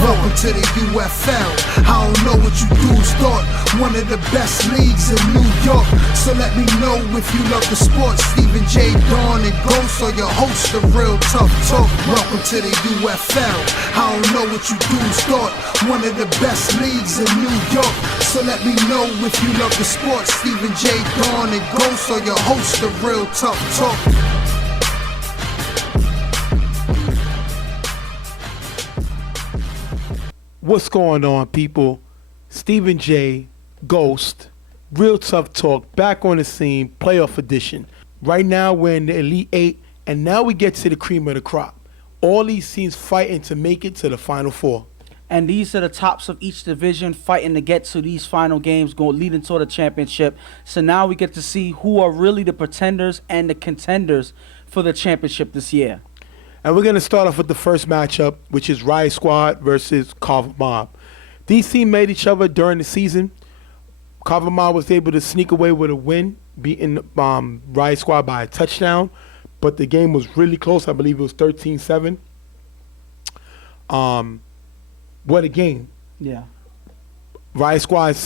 Welcome to the UFL. I don't know what you dudes thought. One of the best leagues in New York. So let me know if you love the sports. Stephen J. Dawn and Ghost are your hosts of Real Tough Talk. Welcome to the UFL. I don't know what you dudes thought. One of the best leagues in New York. So let me know if you love the sports. Stephen J. Dawn and Ghost are your hosts of Real Tough Talk. What's going on, people? Stephen J, Ghost, Real Tough Talk, back on the scene, playoff edition. Right now we're in the Elite Eight, and now we get to the cream of the crop. All these teams fighting to make it to the Final Four. And these are the tops of each division fighting to get to these final games, going leading toward the championship. So now we get to see who are really the pretenders and the contenders for the championship this year. And we're going to start off with the first matchup, which is Riot Squad versus Carver Mob. These teams made each other during the season. Carver Mob was able to sneak away with a win, beating Riot Squad by a touchdown. But the game was really close. I believe it was 13-7. What a game. Yeah. Riot Squad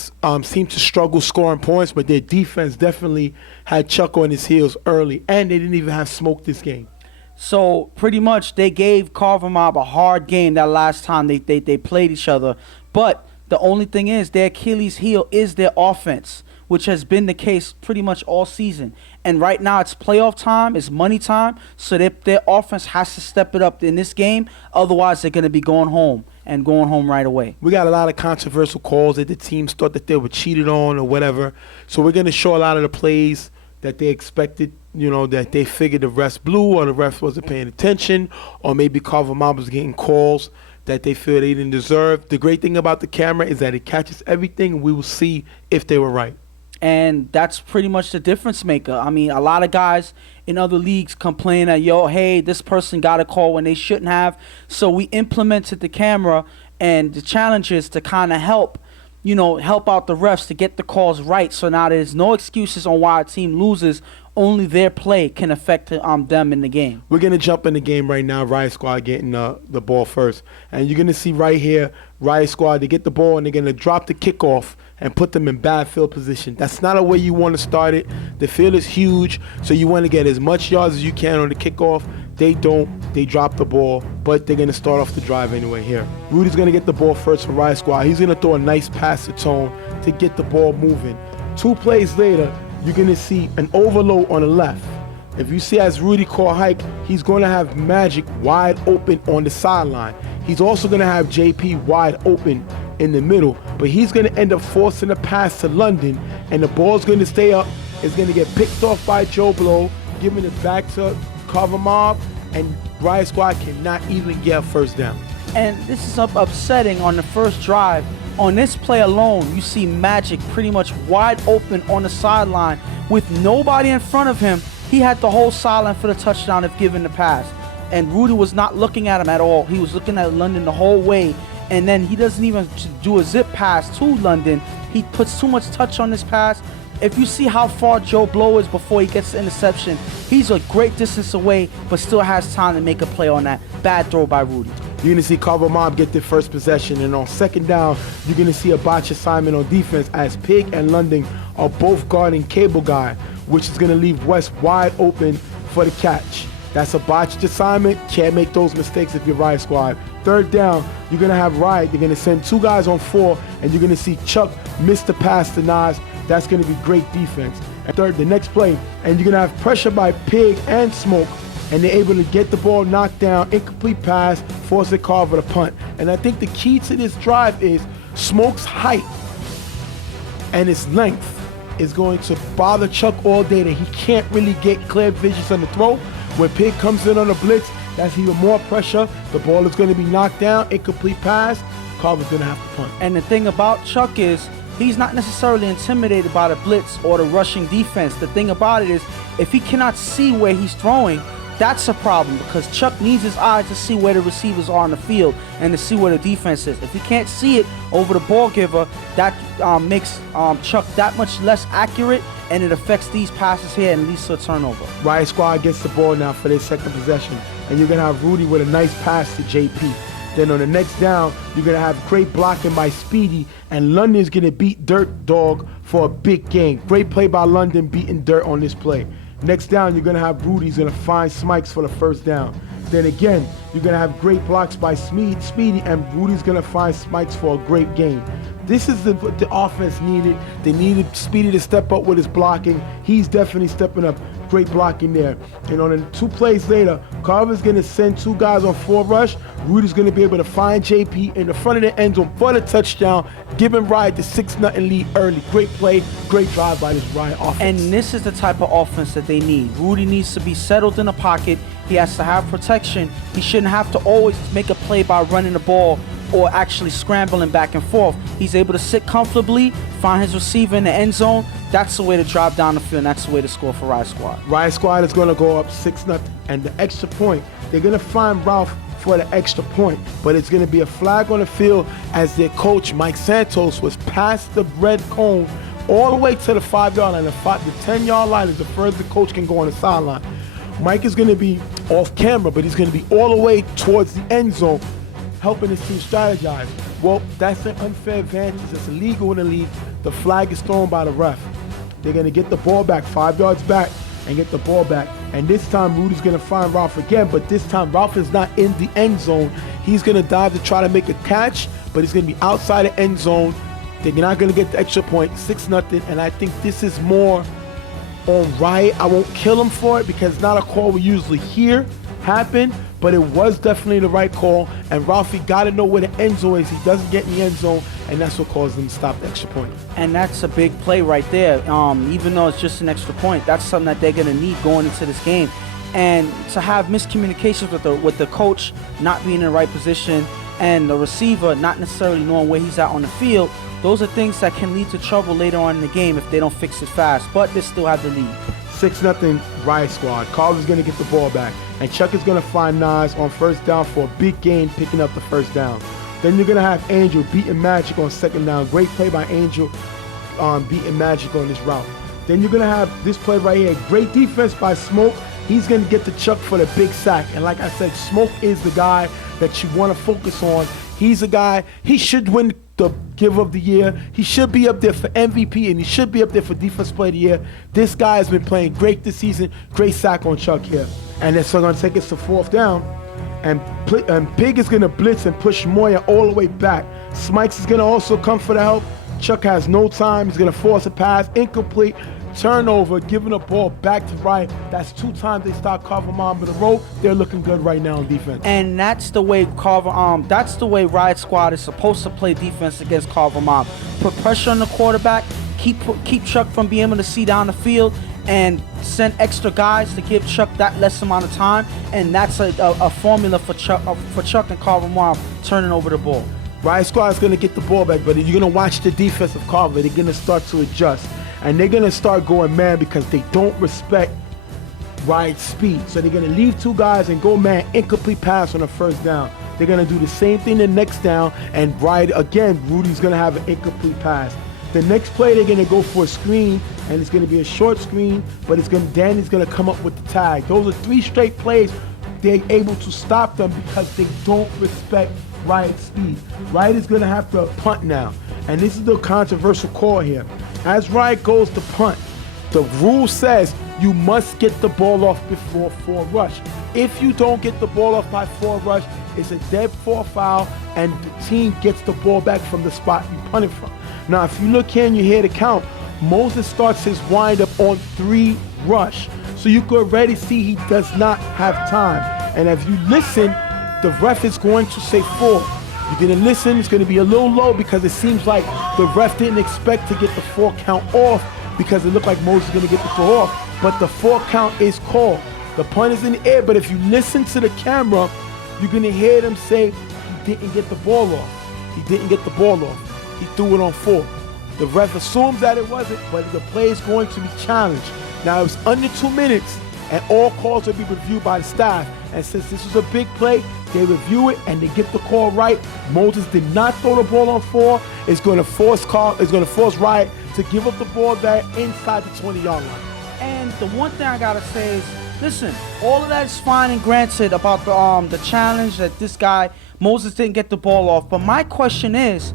seemed to struggle scoring points, but their defense definitely had Chuck on his heels early, and they didn't even have Smoke this game. So pretty much they gave Carver Mob a hard game that last time they played each other. But the only thing is their Achilles heel is their offense, which has been the case pretty much all season. And right now it's playoff time, it's money time, so their offense has to step it up in this game. Otherwise they're going to be going home and going home right away. We got a lot of controversial calls that the teams thought that they were cheated on or whatever. So we're going to show a lot of the plays that they expected, that they figured the refs blew or the refs wasn't paying attention, or maybe Carver Mob was getting calls that they feel they didn't deserve. The great thing about the camera is that it catches everything, and we will see if they were right. And that's pretty much the difference maker. I mean, a lot of guys in other leagues complain that, hey, this person got a call when they shouldn't have. So we implemented the camera and the challenges to kind of help out the refs to get the calls right. So now there's no excuses on why a team loses. Only their play can affect them in the game. We're going to jump in the game right now. Riot Squad getting the ball first. And you're going to see right here, Riot Squad, they get the ball and they're going to drop the kickoff and put them in bad field position. That's not a way you want to start it. The field is huge, so you want to get as much yards as you can on the kickoff. They don't. They drop the ball, but they're going to start off the drive anyway here. Rudy's going to get the ball first for Riot Squad. He's going to throw a nice pass to Tone to get the ball moving. 2 plays later, you're going to see an overload on the left. If you see as Rudy caught hike, he's going to have Magic wide open on the sideline. He's also going to have JP wide open in the middle, but he's going to end up forcing a pass to London, and the ball's going to stay up. It's going to get picked off by Joe Blow, giving it back to Carver Mob, and Riot Squad cannot even get a first down. And this is upsetting on the first drive. On this play alone, you see Magic pretty much wide open on the sideline with nobody in front of him. He had the whole sideline for the touchdown if given the pass. And Rudy was not looking at him at all. He was looking at London the whole way. And then he doesn't even do a zip pass to London. He puts too much touch on this pass. If you see how far Joe Blow is before he gets the interception, he's a great distance away, but still has time to make a play on that. Bad throw by Rudy. You're going to see Carver Mob get their first possession, and on second down, you're going to see a botch assignment on defense as Pig and London are both guarding Cable Guy, which is going to leave West wide open for the catch. That's a botched assignment. Can't make those mistakes if you're Riot Squad. Third down, you're going to have Riot. They're going to send 2 guys on 4, and you're going to see Chuck miss the pass to Nas. That's going to be great defense. And third, the next play, and you're going to have pressure by Pig and Smoke, and they're able to get the ball knocked down, incomplete pass, force Carver to punt. And I think the key to this drive is Smoke's height and his length is going to bother Chuck all day, that he can't really get clear visions on the throw. When Pig comes in on a blitz, that's even more pressure. The ball is going to be knocked down, incomplete pass. Carver's going to have to punt. And the thing about Chuck is he's not necessarily intimidated by the blitz or the rushing defense. The thing about it is if he cannot see where he's throwing, that's a problem, because Chuck needs his eyes to see where the receivers are on the field and to see where the defense is. If he can't see it over the ball giver, that makes Chuck that much less accurate, and it affects these passes here and leads to a turnover. Riot Squad gets the ball now for their second possession, and you're going to have Rudy with a nice pass to JP. Then on the next down, you're going to have great blocking by Speedy, and London's going to beat Dirt Dog for a big gain. Great play by London beating Dirt on this play. Next down, you're going to have Rudy's going to find Smikes for the first down. Then again, you're going to have great blocks by Speedy, and Rudy's going to find Smikes for a great gain. This is what the offense needed. They needed Speedy to step up with his blocking. He's definitely stepping up. Great blocking there. And on the 2 plays later, Carver's going to send 2 guys on 4 rush. Rudy's going to be able to find JP in the front of the end zone for the touchdown, giving Riot the 6-0 lead early. Great play, great drive by this Riot offense. And this is the type of offense that they need. Rudy needs to be settled in the pocket. He has to have protection. He shouldn't have to always make a play by running the ball or actually scrambling back and forth. He's able to sit comfortably, find his receiver in the end zone. That's the way to drive down the field, and that's the way to score for Riot Squad. Riot Squad is going to go up 6-0, and the extra point, they're going to find Ralph for the extra point, but it's going to be a flag on the field as their coach, Mike Santos, was past the red cone all the way to the 5-yard line. The 10-yard line is the furthest the coach can go on the sideline. Mike is going to be off camera, but he's going to be all the way towards the end zone, helping his team strategize. Well, that's an unfair advantage. It's illegal in the league. The flag is thrown by the ref. They're going to get the ball back 5 yards back and get the ball back. And this time, Rudy's going to find Ralph again, but this time, Ralph is not in the end zone. He's going to dive to try to make a catch, but he's going to be outside the end zone. They're not going to get the extra point, 6-0, and I think this is more on Riot. I won't kill him for it because it's not a call we usually hear happen, but it was definitely the right call, and Ralphie got to know where the end zone is. He doesn't get in the end zone, and that's what caused him to stop the extra point. And that's a big play right there. Even though it's just an extra point, that's something that they're going to need going into this game. And to have miscommunications with the coach not being in the right position and the receiver not necessarily knowing where he's at on the field, those are things that can lead to trouble later on in the game if they don't fix it fast. But they still have the lead. 6-0 Riot Squad. Carver's going to get the ball back, and Chuck is going to find Nas on first down for a big gain, picking up the first down. Then you're going to have Angel beating Magic on second down. Great play by Angel beating Magic on this route. Then you're going to have this play right here. Great defense by Smoke. He's going to get to Chuck for the big sack. And like I said, Smoke is the guy that you want to focus on. He's a guy, he should win the Give of the Year. He should be up there for MVP, and he should be up there for Defense Player of the Year. This guy has been playing great this season. Great sack on Chuck here. And it's going to take us to fourth down. And Pig is going to blitz and push Moya all the way back. Smikes is going to also come for the help. Chuck has no time. He's going to force a pass. Incomplete. Turnover, giving the ball back to Riot. That's 2 times they stopped Carver Mom in a row. They're looking good right now on defense. And that's the way that's the way Riot Squad is supposed to play defense against Carver Mom. Put pressure on the quarterback, keep Chuck from being able to see down the field, and send extra guys to give Chuck that less amount of time. And that's a formula for Chuck and Carver Mom turning over the ball. Riot Squad is going to get the ball back, but you're going to watch the defense of Carver. They're going to start to adjust. And they're going to start going man because they don't respect Riot's speed. So they're going to leave 2 guys and go man, incomplete pass on the first down. They're going to do the same thing the next down, and Riot, again, Rudy's going to have an incomplete pass. The next play, they're going to go for a screen, and it's going to be a short screen, but Danny's going to come up with the tag. Those are 3 straight plays. They're able to stop them because they don't respect Riot's speed. Riot is going to have to punt now, and this is the controversial call here. As Riot goes to punt, the rule says you must get the ball off before 4 rush. If you don't get the ball off by 4 rush, it's a dead 4 foul, and the team gets the ball back from the spot you punted from. Now, if you look here and you hear the count, Moses starts his windup on 3 rush. So you can already see he does not have time. And if you listen, the ref is going to say 4. You're going to listen, it's going to be a little low because it seems like the ref didn't expect to get the 4 count off because it looked like Moses is going to get the 4 off. But the 4 count is called. The punt is in the air, but if you listen to the camera, you're going to hear them say he didn't get the ball off. He didn't get the ball off. He threw it on 4. The ref assumes that it wasn't, but the play is going to be challenged. Now, it was under 2 minutes, and all calls will be reviewed by the staff. And since this was a big play, they review it and they get the call right. Moses did not throw the ball on 4. It's going to force Riot to give up the ball there inside the 20-yard line. And the one thing I gotta say is, listen, all of that is fine and granted about the challenge that this guy Moses didn't get the ball off. But my question is,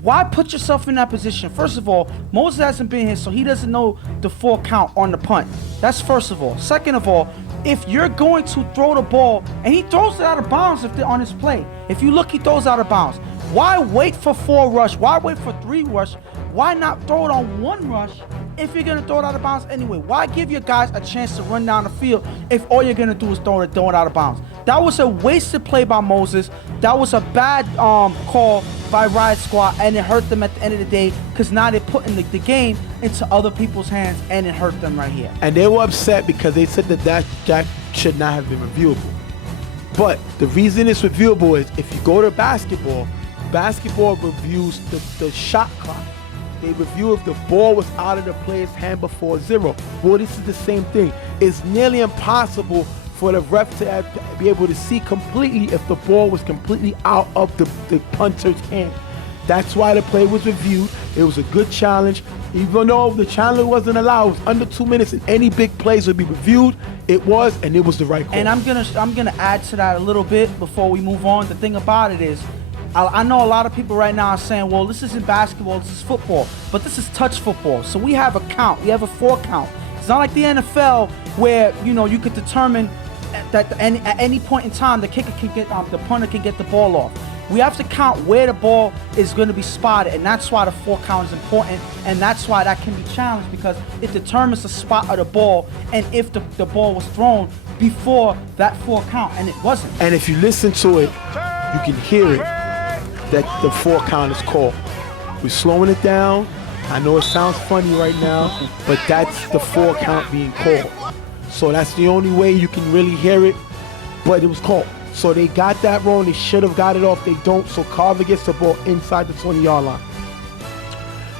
why put yourself in that position? First of all, Moses hasn't been here, so he doesn't know the full count on the punt. That's first of all. Second of all, if you're going to throw the ball, and he throws it out of bounds if they're on his play. If you look, he throws out of bounds. Why wait for 4 rush? Why wait for 3 rush? Why not throw it on 1 rush if you're going to throw it out of bounds anyway? Why give your guys a chance to run down the field if all you're going to do is throw it out of bounds? That was a wasted play by Moses. That was a bad call by Riot Squad, and it hurt them at the end of the day because now they're putting the game into other people's hands, and it hurt them right here. And they were upset because they said that should not have been reviewable. But the reason it's reviewable is if you go to basketball reviews the shot clock. They review if the ball was out of the player's hand before 0. Well, this is the same thing. It's nearly impossible for the ref to be able to see completely if the ball was completely out of the punter's hand. That's why the play was reviewed. It was a good challenge. Even though the challenge wasn't allowed, it was under 2 minutes and any big plays would be reviewed. It was, and it was the right call. And I'm gonna add to that a little bit before we move on. The thing about it is, I know a lot of people right now are saying, well, this isn't basketball, this is football. But this is touch football. So we have a count. We have a 4 count. It's not like the NFL where, you could determine that at any point in time, the kicker can get, the punter can get the ball off. We have to count where the ball is going to be spotted, and that's why the 4 count is important, and that's why that can be challenged because it determines the spot of the ball and if the ball was thrown before that 4 count, and it wasn't. And if you listen to it, you can hear it, that the 4 count is called. We're slowing it down. I know it sounds funny right now, but that's the 4 count being called. So that's the only way you can really hear it, but it was called. So they got that wrong. They should have got it off. They don't. So Carver gets the ball inside the 20-yard line.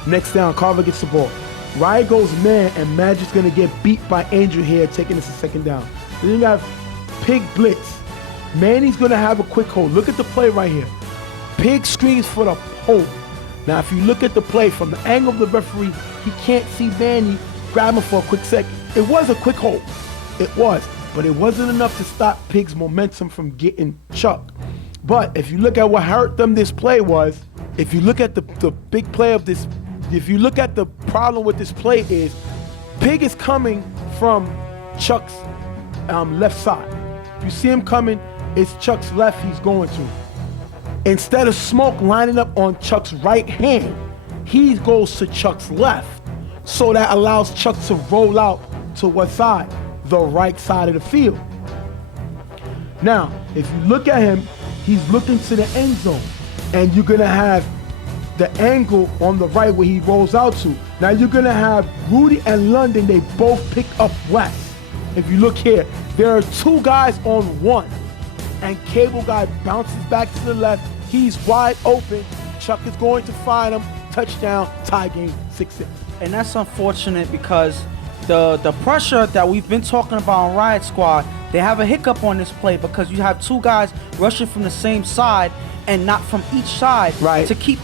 Next down, Carver gets the ball. Riot goes man, and Magic's going to get beat by Angel here, taking this to 2nd down. Then you got Pig blitz. Manny's going to have a quick hold. Look at the play right here. Pig screens for the hold. Now, if you look at the play from the angle of the referee, he can't see Manny grab him for a quick second. It was a quick hold. It was. But it wasn't enough to stop Pig's momentum from getting Chuck. But if you look at what hurt them this play was, if you look at the big play of this, if you look at the problem with this play is, Pig is coming from Chuck's left side. If you see him coming, it's Chuck's left he's going to. Instead of Smoke lining up on Chuck's right hand, he goes to Chuck's left. So that allows Chuck to roll out to what side? The right side of the field. Now, if you look at him, he's looking to the end zone, and you're gonna have the angle on the right where he rolls out to. Now you're gonna have Rudy and London, they both pick up west. If you look here, there are 2 guys on 1, and Cable Guy bounces back to the left. He's wide open. Chuck is going to find him. Touchdown, tie game, 6-6. And that's unfortunate because the pressure that we've been talking about on Riot Squad, they have a hiccup on this play because you have 2 guys rushing from the same side and not from each side to keep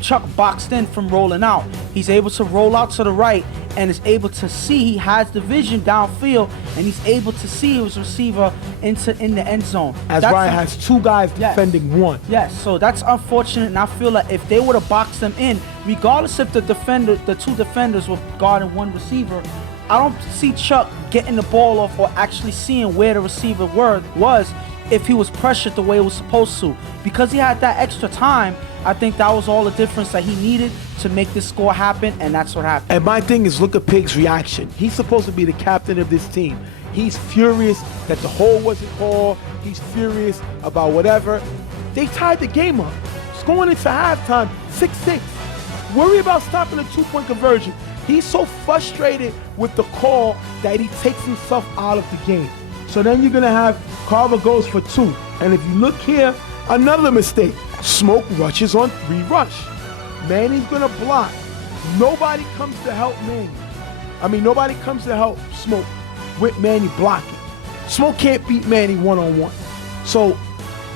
Chuck boxed in from rolling out. He's able to roll out to the right and is able to see. He has the vision downfield and he's able to see his receiver in the end zone. As Ryan has 2 guys defending 1. Yes, so that's unfortunate, and I feel like if they would have boxed them in, regardless if the 2 defenders were guarding 1 receiver, I don't see Chuck getting the ball off or actually seeing where the receiver was if he was pressured the way it was supposed to. Because he had that extra time, I think that was all the difference that he needed to make this score happen, and that's what happened. And my thing is, look at Pig's reaction. He's supposed to be the captain of this team. He's furious that the hold wasn't called. He's furious about whatever. They tied the game up. It's going into halftime, 6-6. Worry about stopping a 2-point conversion. He's so frustrated with the call that he takes himself out of the game. So then you're going to have Carver goes for 2. And if you look here, another mistake. Smoke rushes on 3 rush. Manny's going to block. Nobody comes to help Manny. Nobody comes to help Smoke with Manny blocking. Smoke can't beat Manny one-on-one. So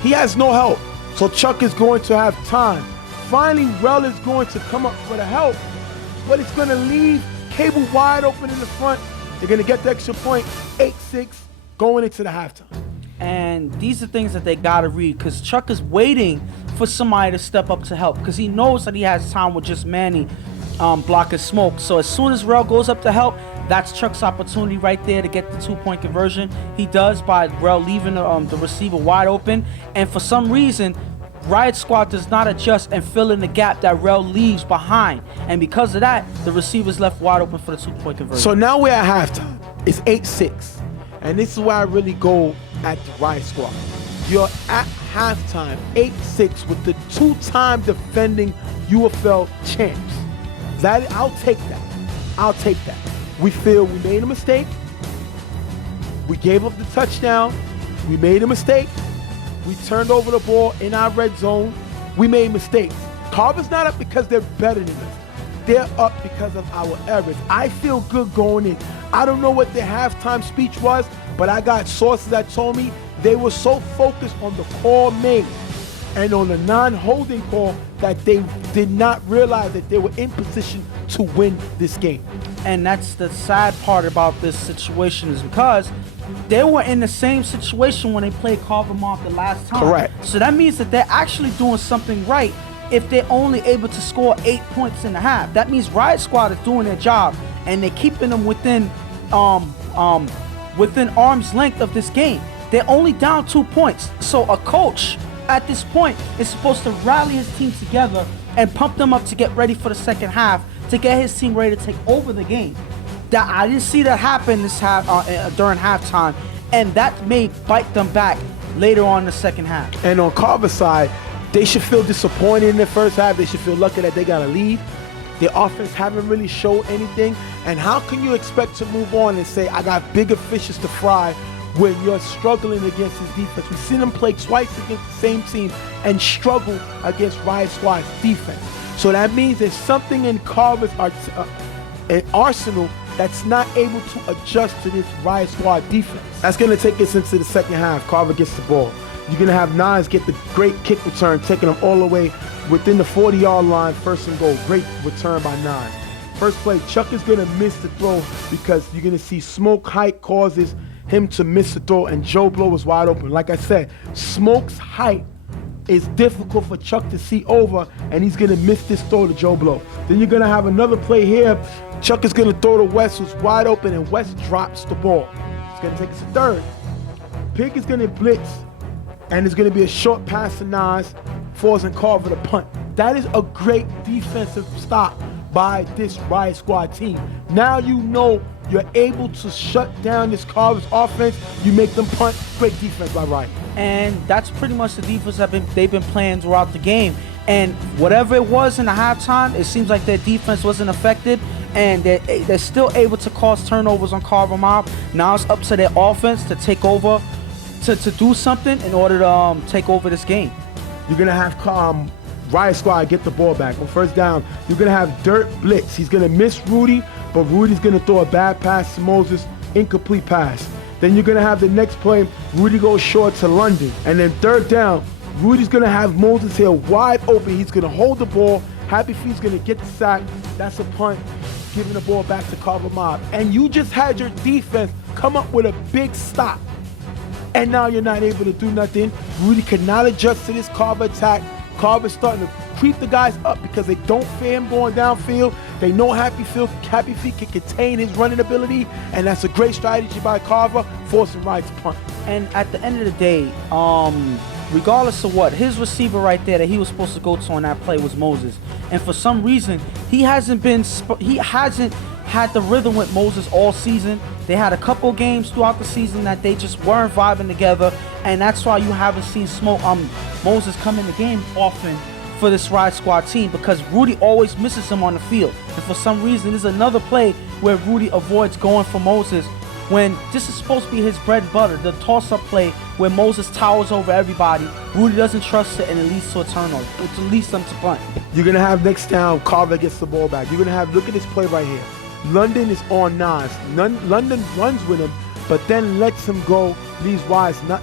he has no help. So Chuck is going to have time. Finally, Rel is going to come up for the help. But it's going to leave Cable wide open in the front. They're going to get the extra point, 8-6, going into the halftime. And these are things that they gotta read, because Chuck is waiting for somebody to step up to help, because he knows that he has time with just Manny blocking Smoke. So as soon as Rel goes up to help, that's Chuck's opportunity right there to get the 2-point conversion. He does by Rel leaving the receiver wide open, and for some reason Riot Squad does not adjust and fill in the gap that Rel leaves behind, and because of that, the receiver's left wide open for the 2-point conversion. So now we're at halftime. It's 8-6, and this is where I really go at the Riot Squad. You're at halftime, 8-6, with the 2-time defending UFL champs. I'll take that. I'll take that. We feel we made a mistake. We gave up the touchdown. We made a mistake. We turned over the ball in our red zone. We made mistakes. Carver's not up because they're better than us. They're up because of our errors. I feel good going in. I don't know what their halftime speech was, but I got sources that told me they were so focused on the call made and on the non-holding call that they did not realize that they were in position to win this game. And that's the sad part about this situation, is because they were in the same situation when they played Carver Mob the last time. Correct. So that means that they're actually doing something right if they're only able to score 8 points in the half. That means Riot Squad is doing their job, and they're keeping them within arm's length of this game. They're only down 2 points. So a coach at this point is supposed to rally his team together and pump them up to get ready for the second half, to get his team ready to take over the game. That I didn't see that happen this during halftime, and that may bite them back later on in the second half. And on Carver's side, they should feel disappointed in the first half. They should feel lucky that they got a lead. Their offense haven't really showed anything. And how can you expect to move on and say, I got bigger fishes to fry, when you're struggling against his defense? We've seen them play twice against the same team and struggle against Riot Squad's defense. So that means there's something in Carver's arsenal that's not able to adjust to this Riot Squad defense. That's going to take us into the second half. Carver gets the ball. You're going to have Nines get the great kick return, taking them all the way within the 40-yard line, first and goal. Great return by Nines. First play, Chuck is going to miss the throw because you're going to see Smoke height causes him to miss the throw, and Joe Blow was wide open. Like I said, Smoke's height is difficult for Chuck to see over, and he's going to miss this throw to Joe Blow. Then you're going to have another play here. Chuck is going to throw to West, who's wide open, and West drops the ball. It's going to take us a third. Pig is going to blitz, and it's going to be a short pass to Nas, forcing Carver to punt. That is a great defensive stop by this Riot Squad team. Now you know you're able to shut down this Carver's offense. You make them punt. Great defense by Riot. And that's pretty much the defense they've been playing throughout the game. And whatever it was in the halftime, it seems like their defense wasn't affected, and they're still able to cause turnovers on Carver Mob. Now it's up to their offense to take over, to do something in order to take over this game. You're going to have Riot Squad get the ball back. On first down, you're going to have Dirt blitz. He's going to miss Rudy, but Rudy's going to throw a bad pass to Moses, incomplete pass. Then you're going to have the next play, Rudy goes short to London. And then third down, Rudy's going to have Moses here wide open. He's going to hold the ball. Happy Feet's going to get the sack. That's a punt, giving the ball back to Carver Mob. And you just had your defense come up with a big stop. And now you're not able to do nothing. Rudy cannot adjust to this Carver attack. Carver's starting to creep the guys up because they don't fear him going downfield. They know Happy Feet can contain his running ability, and that's a great strategy by Carver, forcing Riot to punt. And at the end of the day, regardless of what, his receiver right there that he was supposed to go to on that play was Moses. And for some reason, he hasn't had the rhythm with Moses all season. They had a couple games throughout the season that they just weren't vibing together, and that's why you haven't seen Moses come in the game often for this Riot Squad team, because Rudy always misses him on the field. And for some reason, there's another play where Rudy avoids going for Moses when this is supposed to be his bread and butter, the toss-up play where Moses towers over everybody. Rudy doesn't trust it, and it leads to a turnover. It leads them to punt. You're going to have next down, Carver gets the ball back. You're going to have, look at this play right here. London is on Nas. London runs with him, but then lets him go. Leaves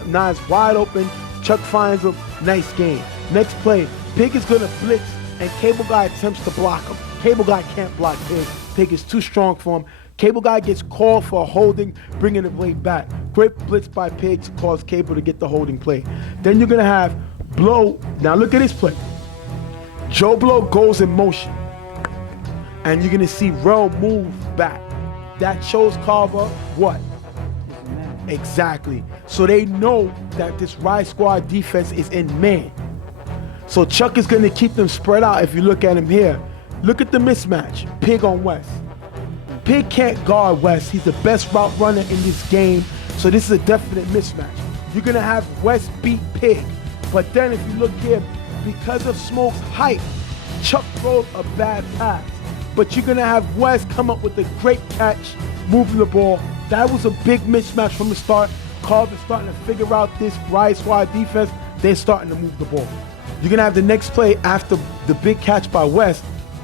Nas wide open. Chuck finds him. Nice game. Next play, Pig is going to blitz, and Cable Guy attempts to block him. Cable Guy can't block Pig. Pig is too strong for him. Cable Guy gets called for a holding, bringing the play back. Great blitz by Pig to cause Cable to get the holding play. Then you're gonna have Blow. Now look at this play. Joe Blow goes in motion, and you're gonna see Rel move back. That shows Carver what? Exactly. So they know that this Riot Squad defense is in man. So Chuck is gonna keep them spread out. If you look at him here, look at the mismatch. Pig on West. Pig can't guard West. He's the best route runner in this game. So this is a definite mismatch. You're gonna have West beat Pig. But then if you look here, because of Smoke's height, Chuck throws a bad pass. But you're gonna have West come up with a great catch, moving the ball. That was a big mismatch from the start. Carver's starting to figure out this Riot Squad defense. They're starting to move the ball. You're gonna have the next play after the big catch by West.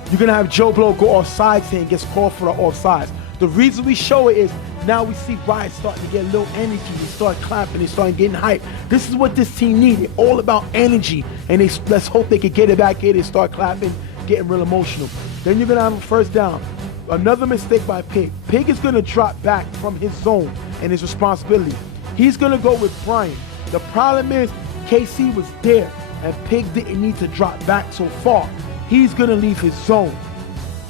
You're gonna have Joe Blow go offsides here and gets called for the offsides. The reason we show it is now we see Riot starting to get a little energy. They start clapping, they start getting hype. This is what this team needed, all about energy. And let's hope they can get it back here. They start clapping, getting real emotional. Then you're gonna have a first down. Another mistake by Pig. Pig is gonna drop back from his zone and his responsibility. He's gonna go with Brian. The problem is KC was there and Pig didn't need to drop back so far. He's gonna leave his zone.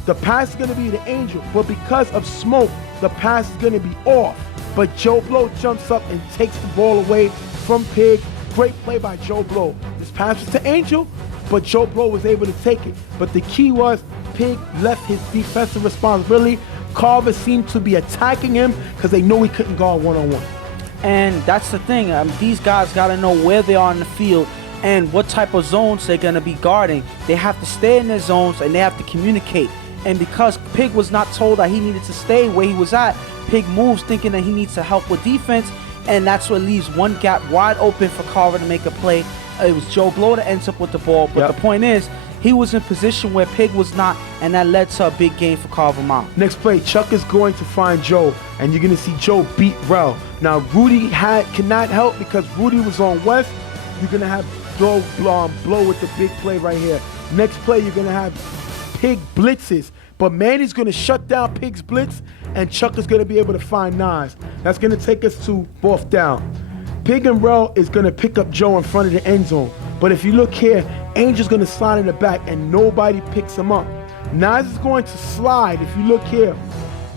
The pass is gonna be the Angel, but because of Smoke, the pass is gonna be off. But Joe Blow jumps up and takes the ball away from Pig. Great play by Joe Blow. This pass was to Angel, but Joe Blow was able to take it. But the key was Pig left his defensive responsibility. Carver seemed to be attacking him because they know he couldn't guard one-on-one. And that's the thing. These guys got to know where they are in the field and what type of zones they're going to be guarding. They have to stay in their zones and they have to communicate. And because Pig was not told that he needed to stay where he was at, Pig moves thinking that he needs to help with defense, and that's what leaves one gap wide open for Carver to make a play. It was Joe Blow that ends up with the ball, but the point is, he was in position where Pig was not, and that led to a big gain for Carver Mount. Next play, Chuck is going to find Joe, and you're going to see Joe beat Rel. Now, Rudy cannot help because Rudy was on West. You're going to have Blow with the big play right here. Next play, you're going to have Pig blitzes, but Manny's going to shut down Pig's blitz, and Chuck is going to be able to find Nas. That's going to take us to fourth down. Pig and Rel is going to pick up Joe in front of the end zone. But if you look here, Angel's going to slide in the back, and nobody picks him up. Nas is going to slide. If you look here,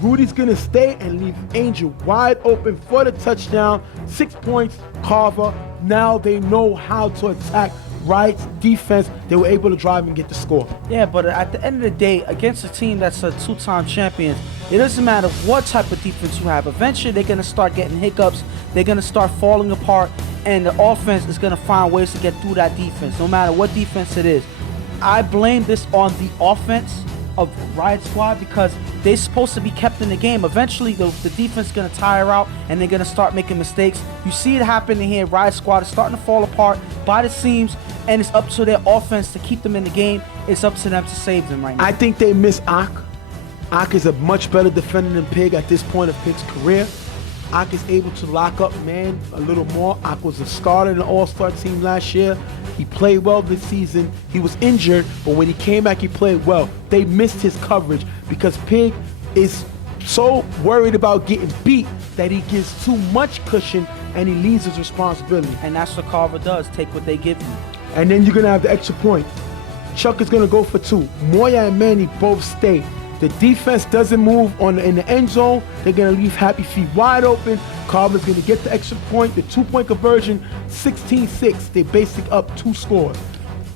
Rudy's going to stay and leave Angel wide open for the touchdown. 6 points, Carver. Now they know how to attack Riot's defense. They were able to drive and get the score. Yeah, but at the end of the day, against a team that's a two-time champion, it doesn't matter what type of defense you have. Eventually, they're going to start getting hiccups. They're going to start falling apart, and the offense is going to find ways to get through that defense, no matter what defense it is. I blame this on the offense of Riot Squad because they're supposed to be kept in the game. Eventually, the defense is going to tire out, and they're going to start making mistakes. You see it happening here. Riot Squad is starting to fall apart by the seams, and it's up to their offense to keep them in the game. It's up to them to save them right now. I think they miss Ak. Ak is a much better defender than Pig at this point of Pig's career. Ak is able to lock up man a little more. Ak was a starter in the All-Star team last year. He played well this season. He was injured, but when he came back, he played well. They missed his coverage because Pig is so worried about getting beat that he gives too much cushion and he leaves his responsibility. And that's what Carver does, take what they give you. And then you're going to have the extra point. Chuck is going to go for 2. Moya and Manny both stay. The defense doesn't move in the end zone. They're going to leave Happy Feet wide open. Carver's going to get the extra point, the 2-point conversion, 16-6. They basically up 2 scores.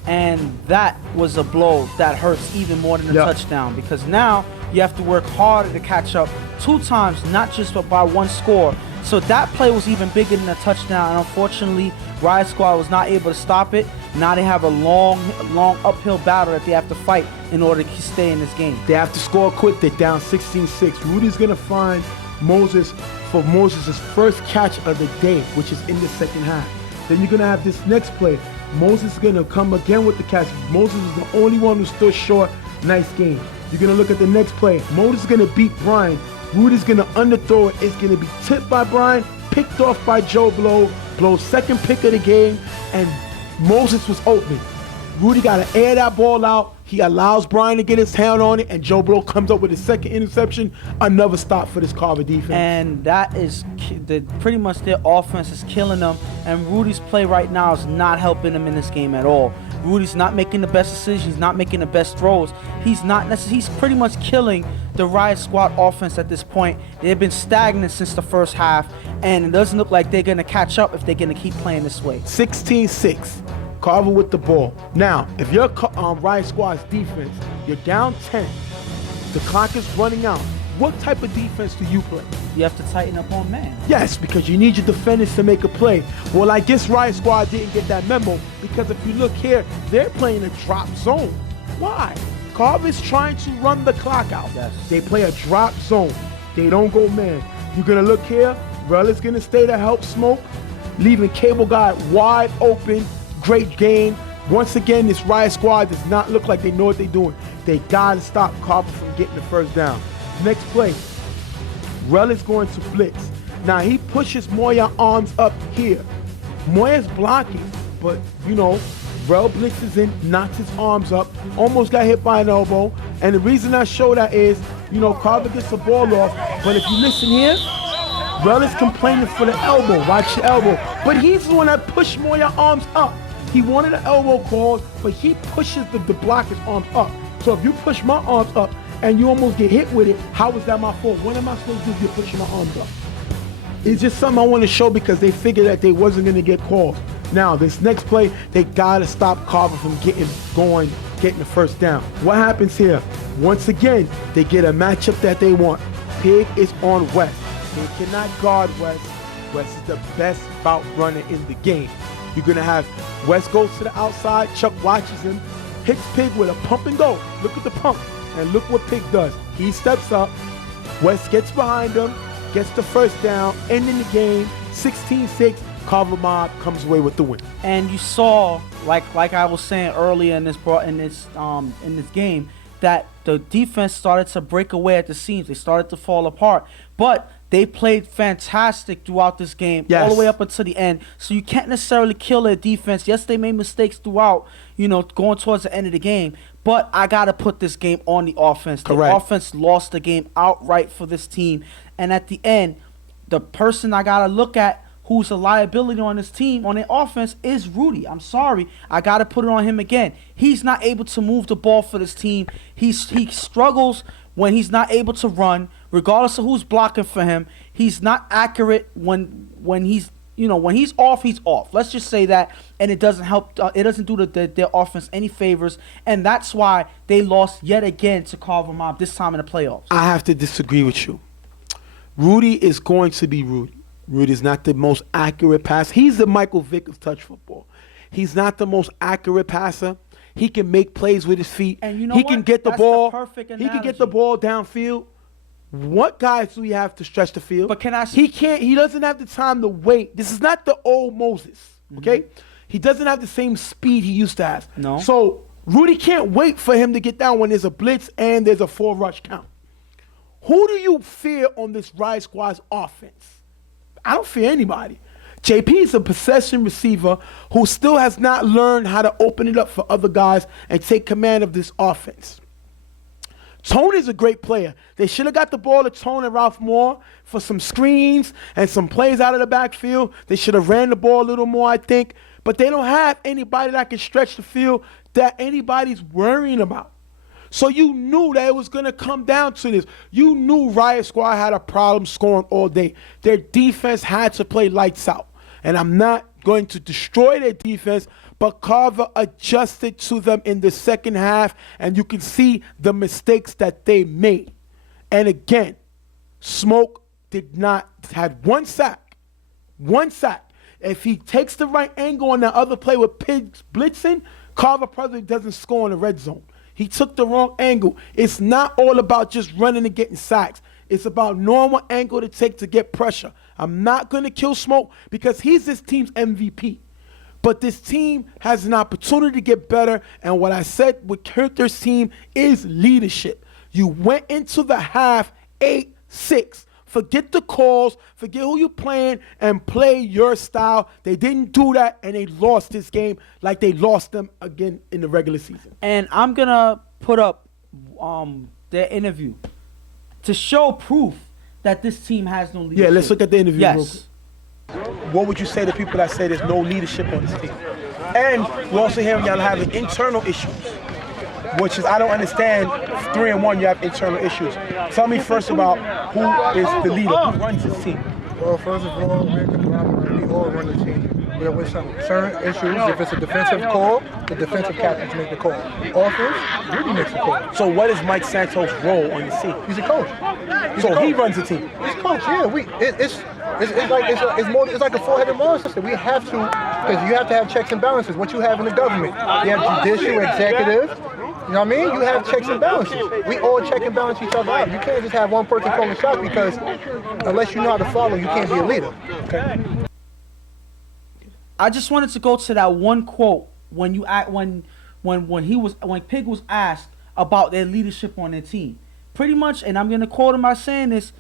And that was a blow that hurts even more than a touchdown, because now you have to work harder to catch up 2 times, not just by 1 score. So that play was even bigger than a touchdown, and unfortunately, Riot Squad was not able to stop it. Now they have a long uphill battle that they have to fight in order to stay in this game. They have to score quick. They're down 16-6. Rudy's going to find Moses for Moses' first catch of the day, which is in the second half. Then you're going to have this next play. Moses is going to come again with the catch. Moses is the only one who stood short. Nice game. You're going to look at the next play. Moses is going to beat Brian. Rudy's going to underthrow it. It's going to be tipped by Brian, picked off by Joe Blow. Blow's second pick of the game, and Moses was open. Rudy got to air that ball out. He allows Brian to get his hand on it, and Joe Blow comes up with his second interception. Another stop for this Carver defense. And that is pretty much their offense is killing them. And Rudy's play right now is not helping them in this game at all. Rudy's not making the best decisions. He's not making the best throws. He's pretty much killing the Riot Squad offense at this point. They've been stagnant since the first half, and it doesn't look like they're going to catch up if they're going to keep playing this way. 16-6. Carver with the ball. Now, if you're Riot Squad's defense, you're down 10. The clock is running out. What type of defense do you play? You have to tighten up on man. Yes, because you need your defenders to make a play. Well, I guess Riot Squad didn't get that memo because if you look here, they're playing a drop zone. Why? Carver's trying to run the clock out. Yes. They play a drop zone. They don't go man. You're going to look here. Rel is going to stay to help Smoke, leaving Cable Guy wide open. Great game. Once again, this Riot Squad does not look like they know what they're doing. They got to stop Carver from getting the first down. Next play, Rel is going to blitz. Now, he pushes Moya arms up here. Moya's blocking, but, you know, Rel blitzes in, knocks his arms up, almost got hit by an elbow. And the reason I show that is, you know, Carver gets the ball off, but if you listen here, Rel is complaining for the elbow. Watch your elbow. But he's the one that pushed Moya arms up. He wanted an elbow call, but he pushes the blocker's arms up. So if you push my arms up and you almost get hit with it, how is that my fault? What am I supposed to do if you're pushing my arms up? It's just something I want to show because they figured that they wasn't going to get called. Now, this next play, they got to stop Carver from getting the first down. What happens here? Once again, they get a matchup that they want. Pig is on West. They cannot guard West. West is the best route runner in the game. You're going to have West goes to the outside. Chuck watches him, hits Pig with a pump and go. Look at the pump. And look what Pig does. He steps up. West gets behind him, gets the first down, ending the game. 16-6. Carver Mob comes away with the win. And you saw, like I was saying earlier in this game, that the defense started to break away at the seams. They started to fall apart. But they played fantastic throughout this game, all the way up until the end. So you can't necessarily kill their defense. Yes, they made mistakes throughout, you know, going towards the end of the game. But I got to put this game on the offense. Correct. The offense lost the game outright for this team. And at the end, the person I got to look at who's a liability on this team, on their offense, is Rudy. I'm sorry. I got to put it on him again. He's not able to move the ball for this team. He struggles when he's not able to run, regardless of who's blocking for him. He's not accurate when he's, you know, when he's off, he's off. Let's just say that, and it doesn't help. It doesn't do their offense any favors, and that's why they lost yet again to Carver Mob this time in the playoffs. I have to disagree with you. Rudy is going to be Rudy. Rudy's not the most accurate passer. He's the Michael Vick of touch football. He's not the most accurate passer. He can make plays with his feet. And you know he what? can get the That's ball. the perfect He can get analogy. the ball downfield. What guys do we have to stretch the field? But can I? He can't. He doesn't have the time to wait. This is not the old Moses. Okay, He doesn't have the same speed he used to have. No. So Rudy can't wait for him to get down when there's a blitz and there's a 4 rush count. Who do you fear on this Riot Squad's offense? I don't fear anybody. JP is a possession receiver who still has not learned how to open it up for other guys and take command of this offense. Tone is a great player. They should have got the ball to Tone and Ralph Moore for some screens and some plays out of the backfield. They should have ran the ball a little more, I think. But they don't have anybody that can stretch the field that anybody's worrying about. So you knew that it was going to come down to this. You knew Riot Squad had a problem scoring all day. Their defense had to play lights out. And I'm not going to destroy their defense, but Carver adjusted to them in the second half, and you can see the mistakes that they made. And again, Smoke did not have one sack. One sack. If he takes the right angle on that other play with Pigs blitzing, Carver probably doesn't score in the red zone. He took the wrong angle. It's not all about just running and getting sacks. It's about knowing what angle to take to get pressure. I'm not going to kill Smoke because he's this team's MVP. But this team has an opportunity to get better, and what I said with Hertha's team is leadership. You went into the half 8-6, Forget the calls, forget who you playing, and play your style. They didn't do that, and they lost this game like they lost them again in the regular season. And I'm gonna put up their interview to show proof that this team has no leadership. Yeah, let's look at the interview real Yes. quick. What would you say to people that say there's no leadership on this team? And we're also hearing y'all having internal issues, which is, I don't understand, 3-1, you have internal issues. Tell me first about who is the leader, who runs this team. Well, first of all, we all run the team. There with some certain issues. If it's a defensive call, the defensive captains make the call. Offense, Rudy makes the call. So what is Mike Santos' role on this team? He's a coach. So he runs the team. He's a coach. Yeah, it's like a four-headed monster. We have to, because you have to have checks and balances. What you have in the government, you have judicial, executive. You know what I mean? You have checks and balances. We all check and balance each other out. You can't just have one person calling the shots, because unless you know how to follow, you can't be a leader. Okay. I just wanted to go to that one quote when Pig was asked about their leadership on their team. Pretty much, and I'm gonna quote him by saying this.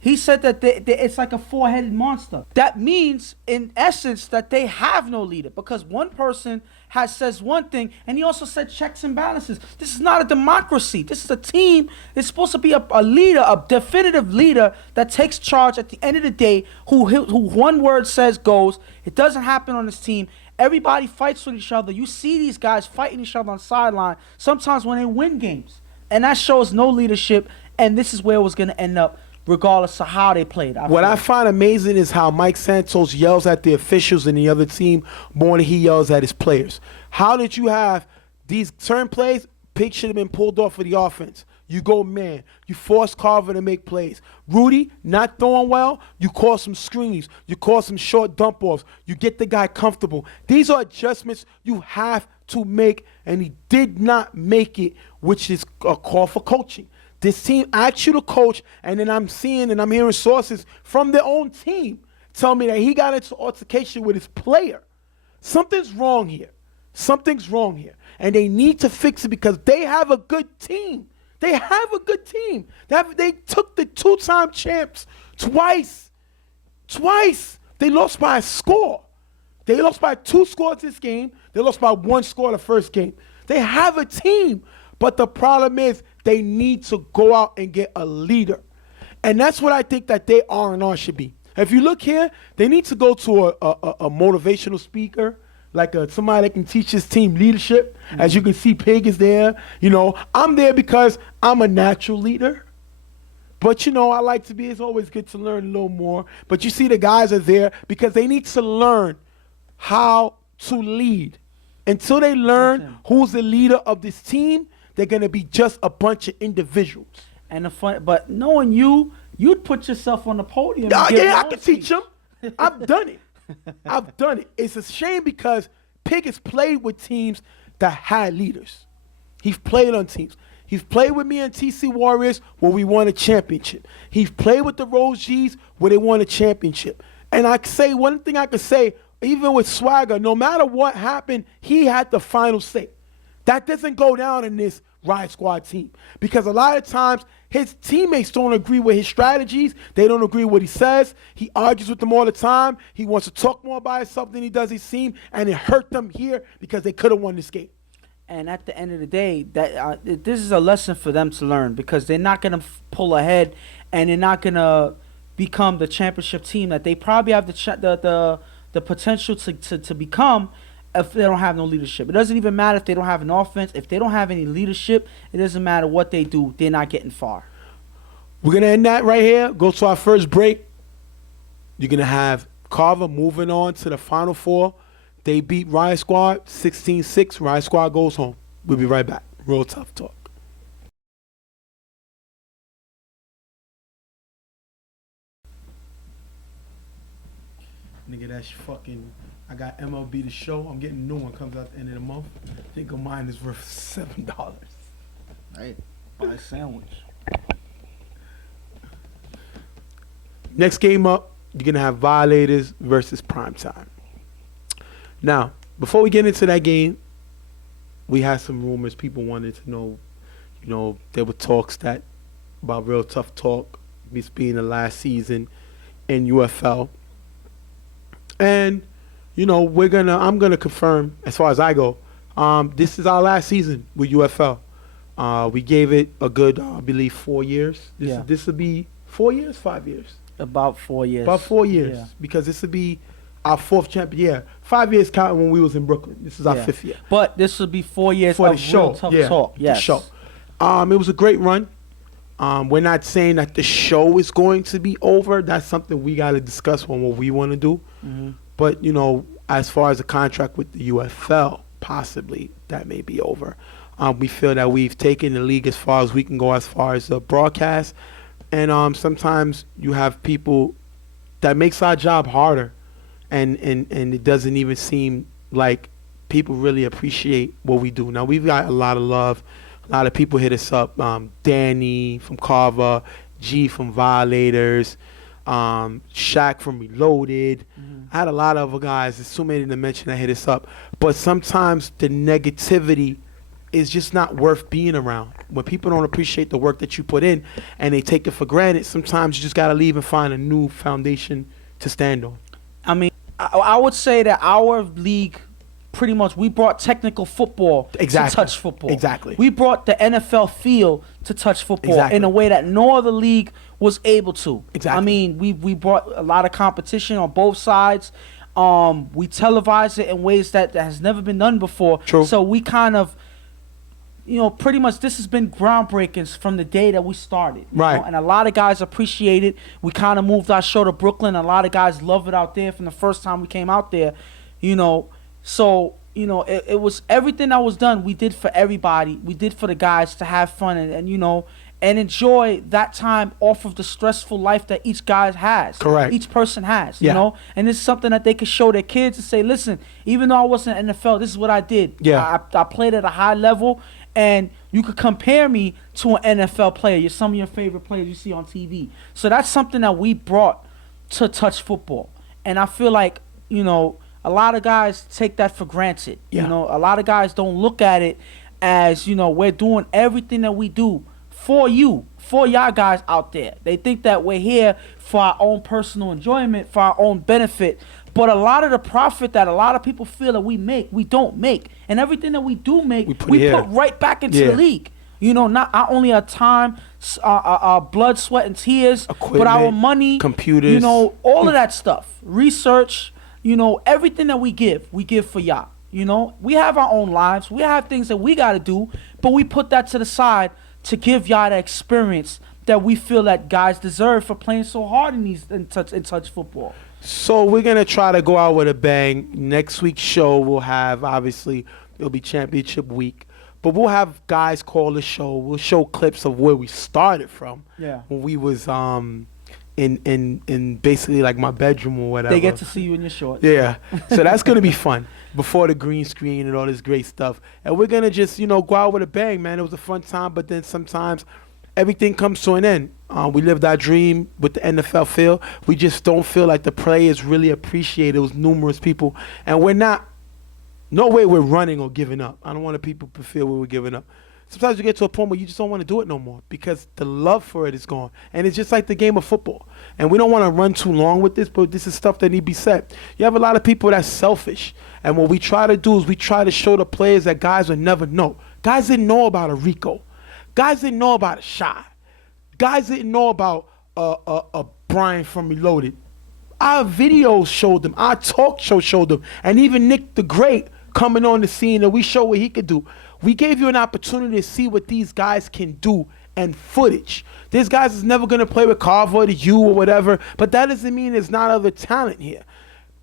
He said that it's like a four-headed monster. That means, in essence, that they have no leader, because one person says one thing, and he also said checks and balances. This is not a democracy. This is a team. It's supposed to be a leader, a definitive leader that takes charge at the end of the day, who one word says goes. It doesn't happen on this team. Everybody fights with each other. You see these guys fighting each other on the sideline, sometimes when they win games. And that shows no leadership, and this is where it was going to end up, regardless of how they played. What I find amazing is how Mike Santos yells at the officials in the other team more than he yells at his players. How did you have these certain plays? Pig should have been pulled off for the offense. You go man. You force Carver to make plays. Rudy not throwing well. You call some screens. You call some short dump offs. You get the guy comfortable. These are adjustments you have to make, and he did not make it, which is a call for coaching. This team asks you to coach, and then I'm seeing and I'm hearing sources from their own team tell me that he got into altercation with his player. Something's wrong here. Something's wrong here. And they need to fix it, because they have a good team. They have a good team. They took the two-time champs twice. Twice. They lost by a score. They lost by 2 scores this game. They lost by 1 score the first game. They have a team. But the problem is they need to go out and get a leader. And that's what I think that they R&R should be. If you look here, they need to go to a motivational speaker, like somebody that can teach his team leadership. Mm-hmm. As you can see, Pig is there. You know, I'm there because I'm a natural leader. But, you know, I like to be. It's always good to learn a little more. But you see the guys are there because they need to learn how to lead. Until they learn who's the leader of this team, they're going to be just a bunch of individuals. And but knowing you'd put yourself on the podium. Yeah, I can teach them. I've done it. I've done it. It's a shame because Pig has played with teams that had leaders. He's played on teams. He's played with me in TC Warriors where we won a championship. He's played with the Rose G's where they won a championship. And I can say one thing I could say, even with Swagger, no matter what happened, he had the final say. That doesn't go down in this Riot Squad team, because a lot of times his teammates don't agree with his strategies. They don't agree with what he says. He argues with them all the time. He wants to talk more about himself than he does his team, and it hurt them here because they could have won this game. And at the end of the day, this is a lesson for them to learn, because they're not going to pull ahead, and they're not going to become the championship team that they probably have the potential to become if they don't have no leadership. It doesn't even matter if they don't have an offense. If they don't have any leadership, it doesn't matter what they do. They're not getting far. We're going to end that right here. Go to our first break. You're going to have Carver moving on to the Final Four. They beat Riot Squad 16-6. Riot Squad goes home. We'll be right back. Real Tough Talk. Nigga, that's fucking... I got MLB The Show. I'm getting a new one. Comes out at the end of the month. I think of mine is worth $7. Hey, buy a sandwich. Next game up, you're going to have Violators versus Primetime. Now, before we get into that game, we had some rumors. People wanted to know, there were talks that about Real Tough Talk this being the last season in UFL. And, you know, I'm gonna confirm, as far as I go, this is our last season with UFL. We gave it a good, I believe, 4 years. This will be 4 years, 5 years. About 4 years. About 4 years, because this will be our 4th champion. Yeah, 5 years counting when we was in Brooklyn. This is our 5th year. But this will be 4 years for of the show. real tough talk. Yes. The show. It was a great run. We're not saying that the show is going to be over. That's something we got to discuss on what we want to do. Mm-hmm. But, you know, as far as a contract with the UFL, possibly that may be over. We feel that we've taken the league as far as we can go as far as the broadcast. And sometimes you have people that makes our job harder. And it doesn't even seem like people really appreciate what we do. Now, we've got a lot of love. A lot of people hit us up. Danny from Carver, G from Violators, Shaq from Reloaded. I had a lot of other guys. There's too many to mention that hit us up. But sometimes the negativity is just not worth being around. When people don't appreciate the work that you put in and they take it for granted, sometimes you just got to leave and find a new foundation to stand on. I mean, I would say that our league, pretty much, we brought technical football to touch football. Exactly. We brought the NFL feel to touch football in a way that no other league was able to. Exactly. I mean, we brought a lot of competition on both sides. We televised it in ways that has never been done before. True. So we kind of, you know, pretty much this has been groundbreaking from the day that we started. Right. You know? And a lot of guys appreciate it. We kind of moved our show to Brooklyn. A lot of guys love it out there from the first time we came out there, you know. So, you know, it was everything that was done, we did for everybody. We did for the guys to have fun and you know, and enjoy that time off of the stressful life that each guy has. Correct. Each person has, you know. And it's something that they can show their kids and say, listen, even though I wasn't in the NFL, this is what I did. Yeah. I played at a high level, and you could compare me to an NFL player. Some of your favorite players you see on TV. So that's something that we brought to touch football. And I feel like, you know, a lot of guys take that for granted. Yeah. You know, a lot of guys don't look at it as, you know, we're doing everything that we do for you, for y'all guys out there. They think that we're here for our own personal enjoyment, for our own benefit. But a lot of the profit that a lot of people feel that we make, we don't make. And everything that we do make, we put right back into the league. You know, not only our time, our blood, sweat, and tears, but our money, computers, you know, all of that stuff. Research, you know, everything that we give for y'all. You know, we have our own lives. We have things that we got to do, but we put that to the side to give y'all the experience that we feel that guys deserve for playing so hard in touch football. So we're going to try to go out with a bang. Next week's show will have, obviously, it'll be championship week. But we'll have guys call the show. We'll show clips of where we started from. Yeah. When we was in basically like my bedroom or whatever. They get to see you in your shorts. Yeah. So that's going to be fun. Before the green screen and all this great stuff. And we're going to just, you know, go out with a bang, man. It was a fun time, but then sometimes everything comes to an end. We lived our dream with the NFL feel. We just don't feel like the players really appreciate it. It was numerous people. And we're not, no way we're running or giving up. I don't want people to feel we're giving up. Sometimes you get to a point where you just don't want to do it no more because the love for it is gone. And it's just like the game of football. And we don't want to run too long with this, but this is stuff that need to be said. You have a lot of people that's selfish. And what we try to do is we try to show the players that guys would never know. Guys didn't know about a Rico. Guys didn't know about a Shy. Guys didn't know about a Brian from Reloaded. Our videos showed them. Our talk show showed them. And even Nick the Great coming on the scene and we show what he could do. We gave you an opportunity to see what these guys can do and footage. These guys is never going to play with Carver or you or whatever, but that doesn't mean there's not other talent here.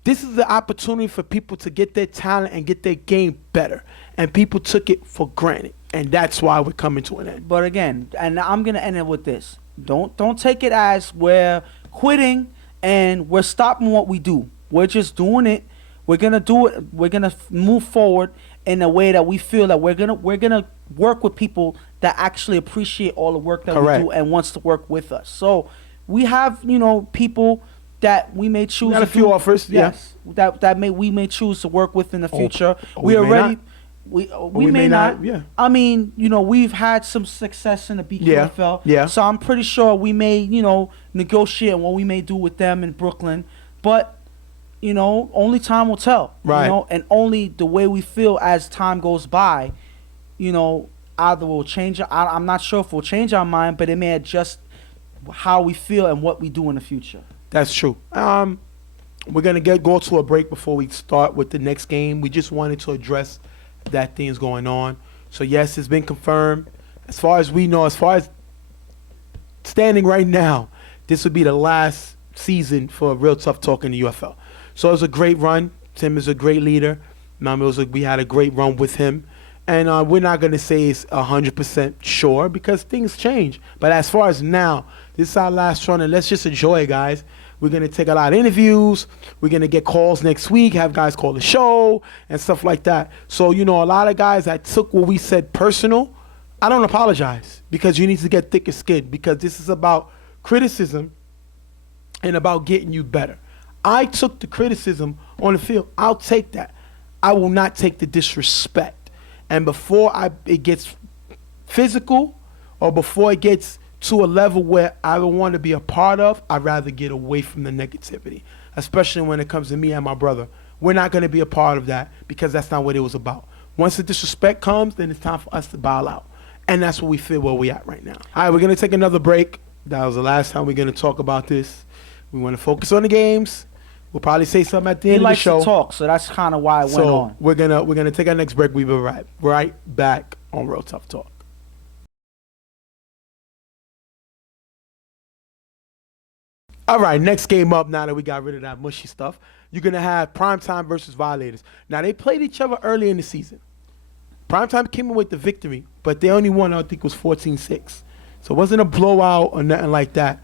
This is the opportunity for people to get their talent and get their game better. And people took it for granted. And that's why we're coming to an end. But again, and I'm going to end it with this. Don't take it as we're quitting and we're stopping what we do. We're just doing it. We're going to do it. We're going to move forward in a way that we feel that we're gonna work with people that actually appreciate all the work that we do and wants to work with us. So we have, you know, people that we may choose. We got a few offers, yes, that we may choose to work with in the future. We are ready. We may not. Yeah. I mean, we've had some success in the BQFL. Yeah. So I'm pretty sure we may, negotiate on what we may do with them in Brooklyn. But, only time will tell. Right. And only the way we feel as time goes by, either we'll change. I'm not sure if we'll change our mind, but it may adjust how we feel and what we do in the future. That's true. We're going to go to a break before we start with the next game. We just wanted to address that thing's going on. So, yes, it's been confirmed. As far as we know, as far as standing right now, this would be the last season for Real Tough Talk in the UFL. So it was a great run. Tim is a great leader. We had a great run with him. And we're not going to say it's 100% sure because things change. But as far as now, this is our last run, and let's just enjoy it, guys. We're going to take a lot of interviews. We're going to get calls next week, have guys call the show and stuff like that. So, a lot of guys that took what we said personal, I don't apologize because you need to get thicker skin because this is about criticism and about getting you better. I took the criticism on the field. I'll take that. I will not take the disrespect. And before it gets physical or before it gets to a level where I don't want to be a part of, I'd rather get away from the negativity, especially when it comes to me and my brother. We're not going to be a part of that because that's not what it was about. Once the disrespect comes, then it's time for us to bow out. And that's what we feel where we're at right now. All right, we're going to take another break. That was the last time we're going to talk about this. We want to focus on the games. We'll probably say something at the end of the show. He likes to talk, so that's kind of why it went on. We're gonna take our next break. We'll be right back on Real Tough Talk. All right, next game up now that we got rid of that mushy stuff. You're going to have Primetime versus Violators. Now, they played each other early in the season. Primetime came in with the victory, but they only won, I think it was 14-6. So it wasn't a blowout or nothing like that.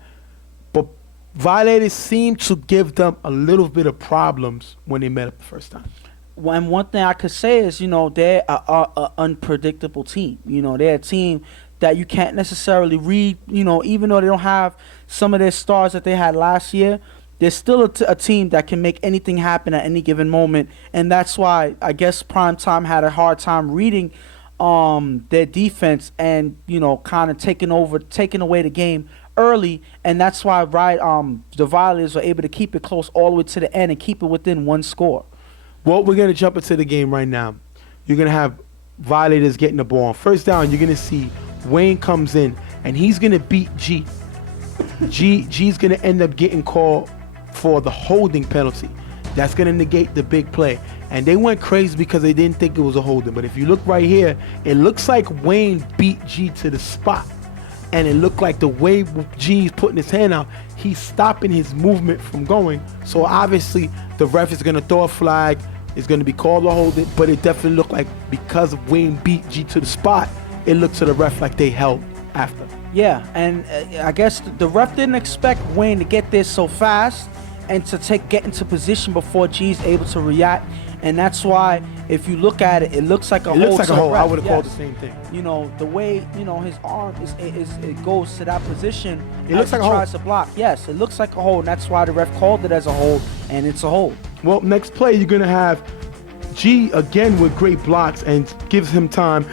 But Violators seemed to give them a little bit of problems when they met up the first time. And one thing I could say is, they're an unpredictable team. They're a team that you can't necessarily read, even though they don't have some of their stars that they had last year, they're still a team that can make anything happen at any given moment. And that's why I guess Primetime had a hard time reading their defense and, kind of taking away the game early. And that's why the Violators were able to keep it close all the way to the end and keep it within one score. Well, we're going to jump into the game right now. You're going to have Violators getting the ball. First down, you're going to see Wayne comes in, and he's going to beat G. G's going to end up getting called for the holding penalty. That's going to negate the big play. And they went crazy because they didn't think it was a holding. But if you look right here, it looks like Wayne beat G to the spot. And it looked like the way G's putting his hand out, he's stopping his movement from going. So obviously the ref is going to throw a flag. It's going to be called a holding. But it definitely looked like because Wayne beat G to the spot, it looked to the ref like they held after. Yeah, and I guess the ref didn't expect Wayne to get there so fast and to get into position before G's able to react. And that's why, if you look at it, it looks like a hold. It looks like a hold. I would have called the same thing. The way, his arm it goes to that position. It looks like a hold. Tries to block. Yes, it looks like a hold. And that's why the ref called it as a hold, and it's a hold. Well, next play, you're going to have G again with great blocks and gives him time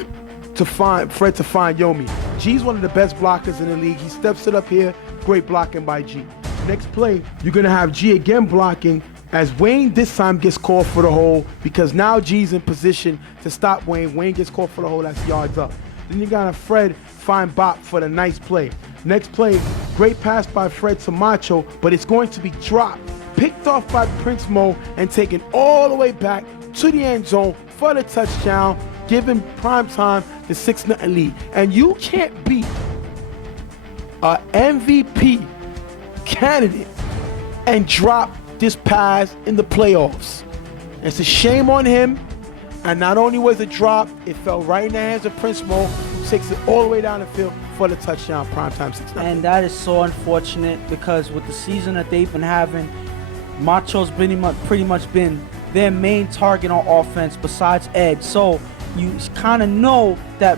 to find Fred to find Yomi. G's one of the best blockers in the league. He steps it up here. Great blocking by G. Next play, you're going to have G again blocking as Wayne this time gets called for the hold because now G's in position to stop Wayne. Wayne gets called for the hold. That's yards up. Then you got a Fred find Bop for the nice play. Next play, great pass by Fred to Macho, but it's going to be dropped. Picked off by Prince Mo and taken all the way back to the end zone for the touchdown, giving Primetime the 6-0 lead. And you can't beat an MVP candidate and drop this pass in the playoffs. It's a shame on him. And not only was it dropped, it fell right in the hands of Prince Mo, who takes it all the way down the field for the touchdown. Primetime 6-0. And that is so unfortunate because with the season that they've been having, Macho's pretty much been their main target on offense besides Ed. So you kind of know that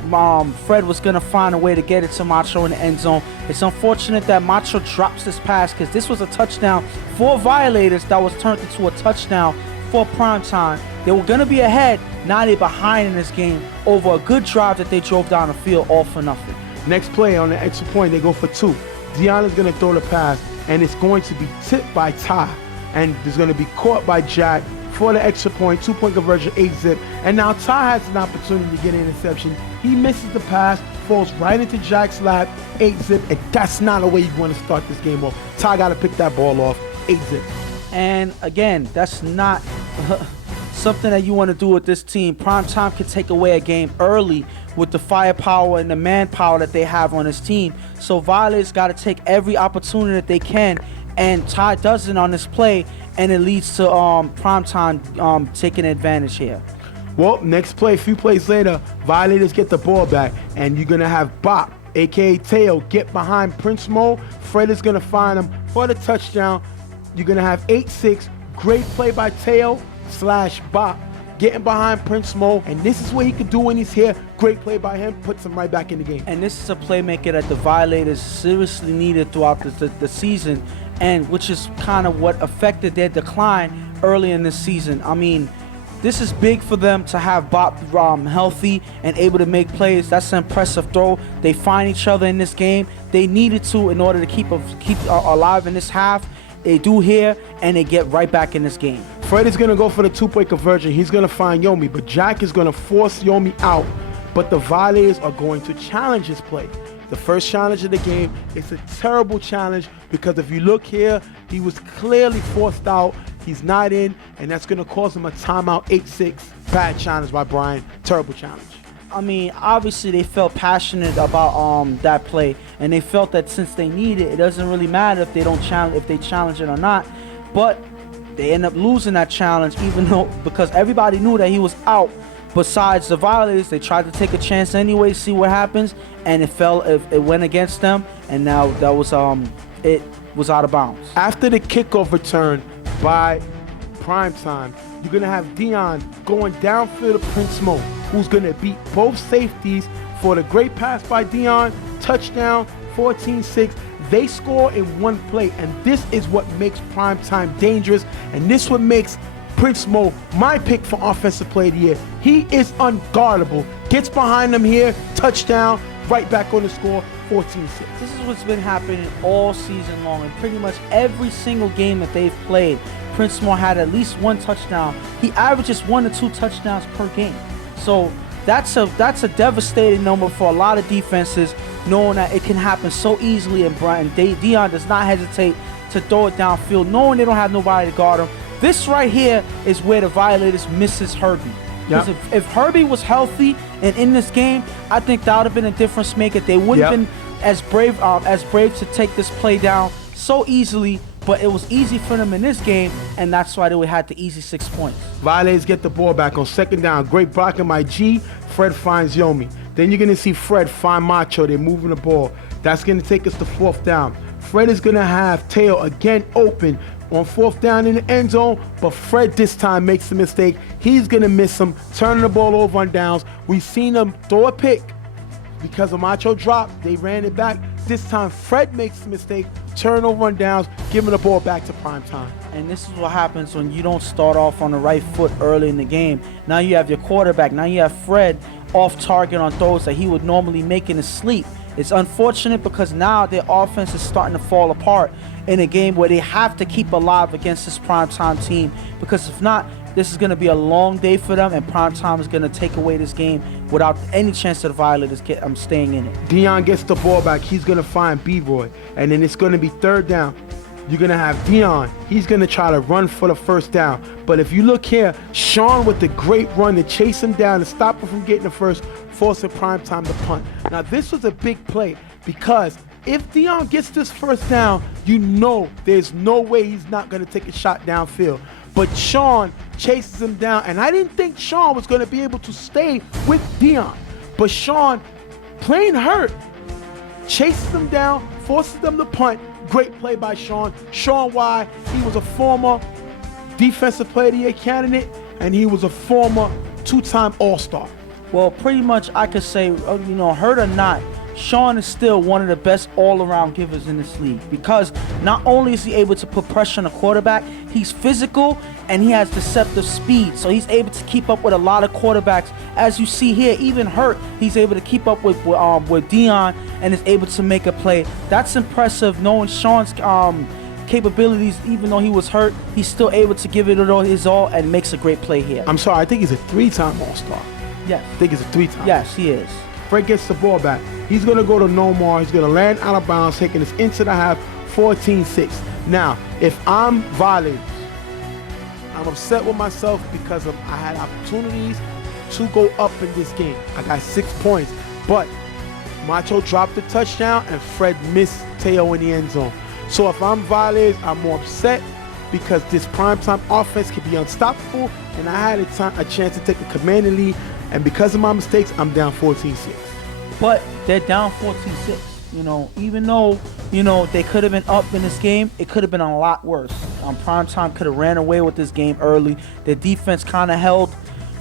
Fred was going to find a way to get it to Macho in the end zone. It's unfortunate that Macho drops this pass because this was a touchdown for Violators that was turned into a touchdown for Primetime. They were gonna be ahead, now they're behind in this game over a good drive that they drove down the field all for nothing. Next play on the extra point, they go for 2. Dion is going to throw the pass, and it's going to be tipped by Ty. And it's going to be caught by Jack for the extra point, 2-point conversion, 8-zip. And now Ty has an opportunity to get an interception. He misses the pass, falls right into Jack's lap, 8-zip, and that's not a way you want to start this game off. Ty got to pick that ball off, 8-zip. And again, that's not something that you want to do with this team. Prime Time can take away a game early with the firepower and the manpower that they have on this team. So Violators got to take every opportunity that they can, and Ty does it on this play, and it leads to Prime Time taking advantage here. Well, next play, a few plays later, Violators get the ball back, and you're going to have Bop, a.k.a. Teo, get behind Prince Mo. Fred is going to find him for the touchdown. You're going to have 8-6. Great play by Teo/Bop, getting behind Prince Mo, and this is what he could do when he's here. Great play by him, puts him right back in the game. And this is a playmaker that the Violators seriously needed throughout the season, and which is kind of what affected their decline early in this season. I mean, this is big for them to have Bop healthy and able to make plays. That's an impressive throw. They find each other in this game. They needed to in order to keep alive in this half. They do here, and they get right back in this game. Fred is going to go for the 2-point conversion. He's going to find Yomi, but Jack is going to force Yomi out. But the Violators are going to challenge his play. The first challenge of the game is a terrible challenge because if you look here, he was clearly forced out. He's not in, and that's going to cause him a timeout, 8-6. Bad challenge by Brian. Terrible challenge. I mean, obviously they felt passionate about that play, and they felt that since they need it, it doesn't really matter if they don't challenge, if they challenge it or not. But they end up losing that challenge, even though because everybody knew that he was out. Besides the Violators, they tried to take a chance anyway, see what happens, and it went against them, and now that was it was out of bounds. After the kickoff return by Prime Time, you're gonna have Dion going downfield to Prince Mo, who's gonna beat both safeties for the great pass by Dion, touchdown, 14-6. They score in one play, and this is what makes Prime Time dangerous, and this what makes Prince Mo my pick for Offensive Player of the Year. He is unguardable. Gets behind them here, touchdown, right back on the score, 14-6. This is what's been happening all season long, and pretty much every single game that they've played, Prince Mo had at least one touchdown. He averages 1 to 2 touchdowns per game. So that's a devastating number for a lot of defenses, knowing that it can happen so easily. And Dion does not hesitate to throw it downfield, knowing they don't have nobody to guard him. This right here is where the Violators misses Herbie. Because if Herbie was healthy and in this game, I think that would have been a difference maker. They wouldn't have been as brave to take this play down so easily. But it was easy for them in this game, and that's why they had the easy 6 points. Violators get the ball back on second down. Great blocking by G. Fred finds Yomi. Then you're going to see Fred find Macho. They're moving the ball. That's going to take us to 4th down. Fred is going to have Teo again open on 4th down in the end zone, but Fred this time makes a mistake. He's going to miss him, turning the ball over on downs. We've seen him throw a pick because of Macho drop. They ran it back. This time, Fred makes a mistake, turnover on downs, giving the ball back to Prime Time. And this is what happens when you don't start off on the right foot early in the game. Now you have your quarterback. Now you have Fred off target on throws that he would normally make in his sleep. It's unfortunate because now their offense is starting to fall apart in a game where they have to keep alive against this Prime Time team, because if not, this is going to be a long day for them, and Prime Time is going to take away this game without any chance of the Violators staying in it. Dion gets the ball back. He's going to find B-Roy, and then it's going to be 3rd down. You're going to have Dion. He's going to try to run for the 1st down. But if you look here, Sean with the great run to chase him down and stop him from getting the first, forcing Prime Time to punt. Now, this was a big play because if Dion gets this 1st down, you know there's no way he's not going to take a shot downfield. But Sean chases him down, and I didn't think Sean was going to be able to stay with Dion. But Sean, playing hurt, chases him down, forces them to punt. Great play by Sean. Sean Why, he was a former Defensive Player of the Year candidate, and he was a former 2-time All-Star. Well, pretty much I could say, hurt or not, Sean is still one of the best all-around givers in this league because not only is he able to put pressure on the quarterback, he's physical and he has deceptive speed. So he's able to keep up with a lot of quarterbacks. As you see here, even hurt, he's able to keep up with Deion and is able to make a play. That's impressive, knowing Sean's capabilities. Even though he was hurt, he's still able to give it his all and makes a great play here. I'm sorry, I think he's a 3-time All-Star. Yes. I think he's a 3-time. Yes, he is. Fred gets the ball back. He's going to go to no more. He's going to land out of bounds, taking us into the half, 14-6. Now, if I'm Violators, I'm upset with myself because I had opportunities to go up in this game. I got 6 points, but Macho dropped the touchdown and Fred missed Teo in the end zone. So if I'm Violators, I'm more upset because this primetime offense can be unstoppable, and I had a chance to take a commanding lead, and because of my mistakes, I'm down 14-6. But they're down 14-6. You know, even though, you know, they could have been up in this game, it could have been a lot worse. Primetime could have ran away with this game early. Their defense kind of held,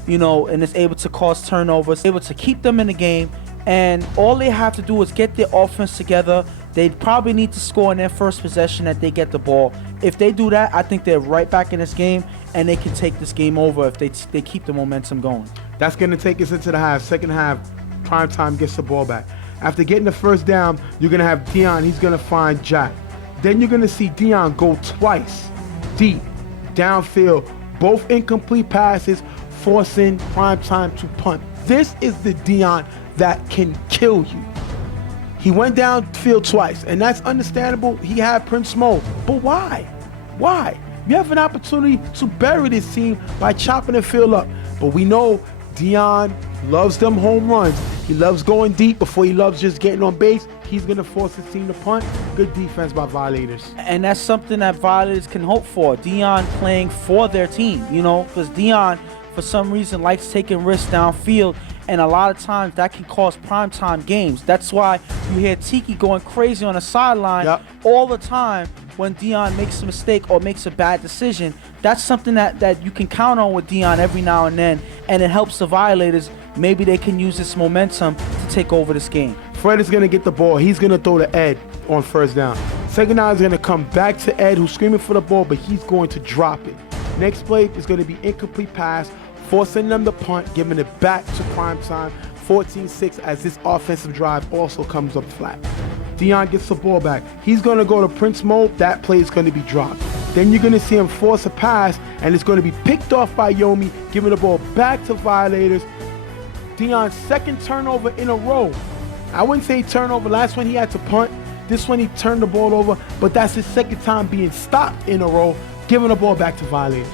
you know, and is able to cause turnovers, able to keep them in the game. And all they have to do is get their offense together. They probably need to score in their first possession that they get the ball. If they do that, I think they're right back in this game, and they can take this game over if they keep the momentum going. That's going to take us into the half. Second half, Primetime gets the ball back. After getting the first down, you're going to have Deion. He's going to find Jack. Then you're going to see Deion go twice deep, downfield, both incomplete passes, forcing Primetime to punt. This is the Deion that can kill you. He went downfield twice, and that's understandable. He had Prince Mo, but why? Why? You have an opportunity to bury this team by chopping the field up. But we know Deion loves them home runs. He loves going deep before he loves just getting on base. He's going to force his team to punt. Good defense by Violators. And that's something that Violators can hope for. Deion playing for their team, you know, because Deion, for some reason, likes taking risks downfield. And a lot of times that can cause primetime games. That's why you hear Tiki going crazy on the sideline all the time when Deion makes a mistake or makes a bad decision. That's something that you can count on with Deion every now and then, and it helps the Violators. Maybe they can use this momentum to take over this game. Fred is going to get the ball. He's going to throw to Ed on first down. Second down is going to come back to Ed, who's screaming for the ball, but he's going to drop it. Next play is going to be incomplete pass, forcing them to punt, giving it back to Primetime, 14-6, as this offensive drive also comes up flat. Deion gets the ball back. He's going to go to Prince Mo. That play is going to be dropped. Then you're going to see him force a pass, and it's going to be picked off by Yomi, giving the ball back to Violators. Deion's second turnover in a row. I wouldn't say turnover. Last one he had to punt. This one he turned the ball over, but that's his second time being stopped in a row, giving the ball back to Violators.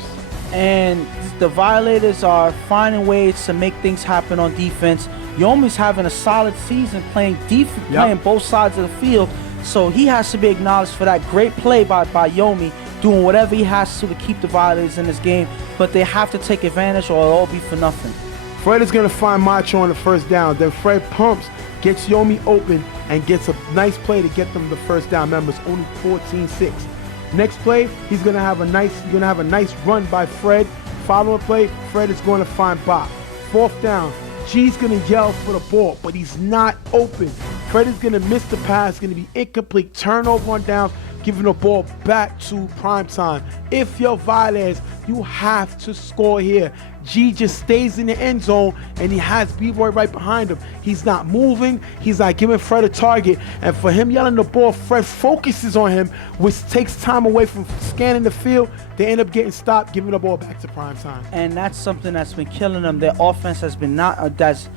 And the Violators are finding ways to make things happen on defense. Yomi's having a solid season playing defense, playing both sides of the field, so he has to be acknowledged for that great play by Yomi, doing whatever he has to keep the Violators in this game, but they have to take advantage or it'll all be for nothing. Fred is going to find Macho on the first down. Then Fred pumps, gets Yomi open, and gets a nice play to get them the first down. Remember, it's only 14-6. Next play, he's going to have a nice run by Fred. Following play, Fred is going to find Bob. Fourth down, G's going to yell for the ball, but he's not open. Fred is going to miss the pass, going to be incomplete. Turnover on downs, giving the ball back to Primetime. If you're Violators, you have to score here. G just stays in the end zone, and he has B-Boy right behind him. He's not moving. He's not giving Fred a target. And for him yelling the ball, Fred focuses on him, which takes time away from scanning the field. They end up getting stopped, giving the ball back to Primetime. And that's something that's been killing them. Their offense has been that's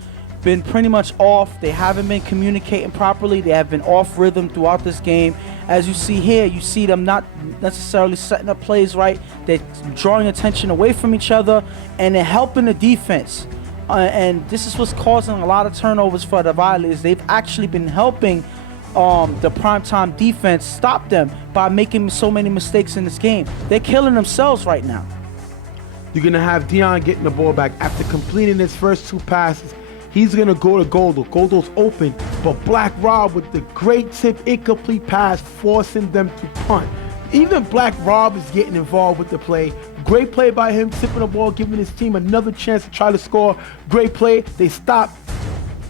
been pretty much off. They haven't been communicating properly. They have been off rhythm throughout this game. As you see here, you see them not necessarily setting up plays right. They're drawing attention away from each other, and they're helping the defense. And this is what's causing a lot of turnovers for the Violators. They've actually been helping the Primetime defense stop them by making so many mistakes in this game. They're killing themselves right now. You're going to have Deion getting the ball back after completing his first two passes. He's going to go to Goldo. Goldo's open, but Black Rob with the great tip incomplete pass, forcing them to punt. Even Black Rob is getting involved with the play. Great play by him, tipping the ball, giving his team another chance to try to score. Great play. They stop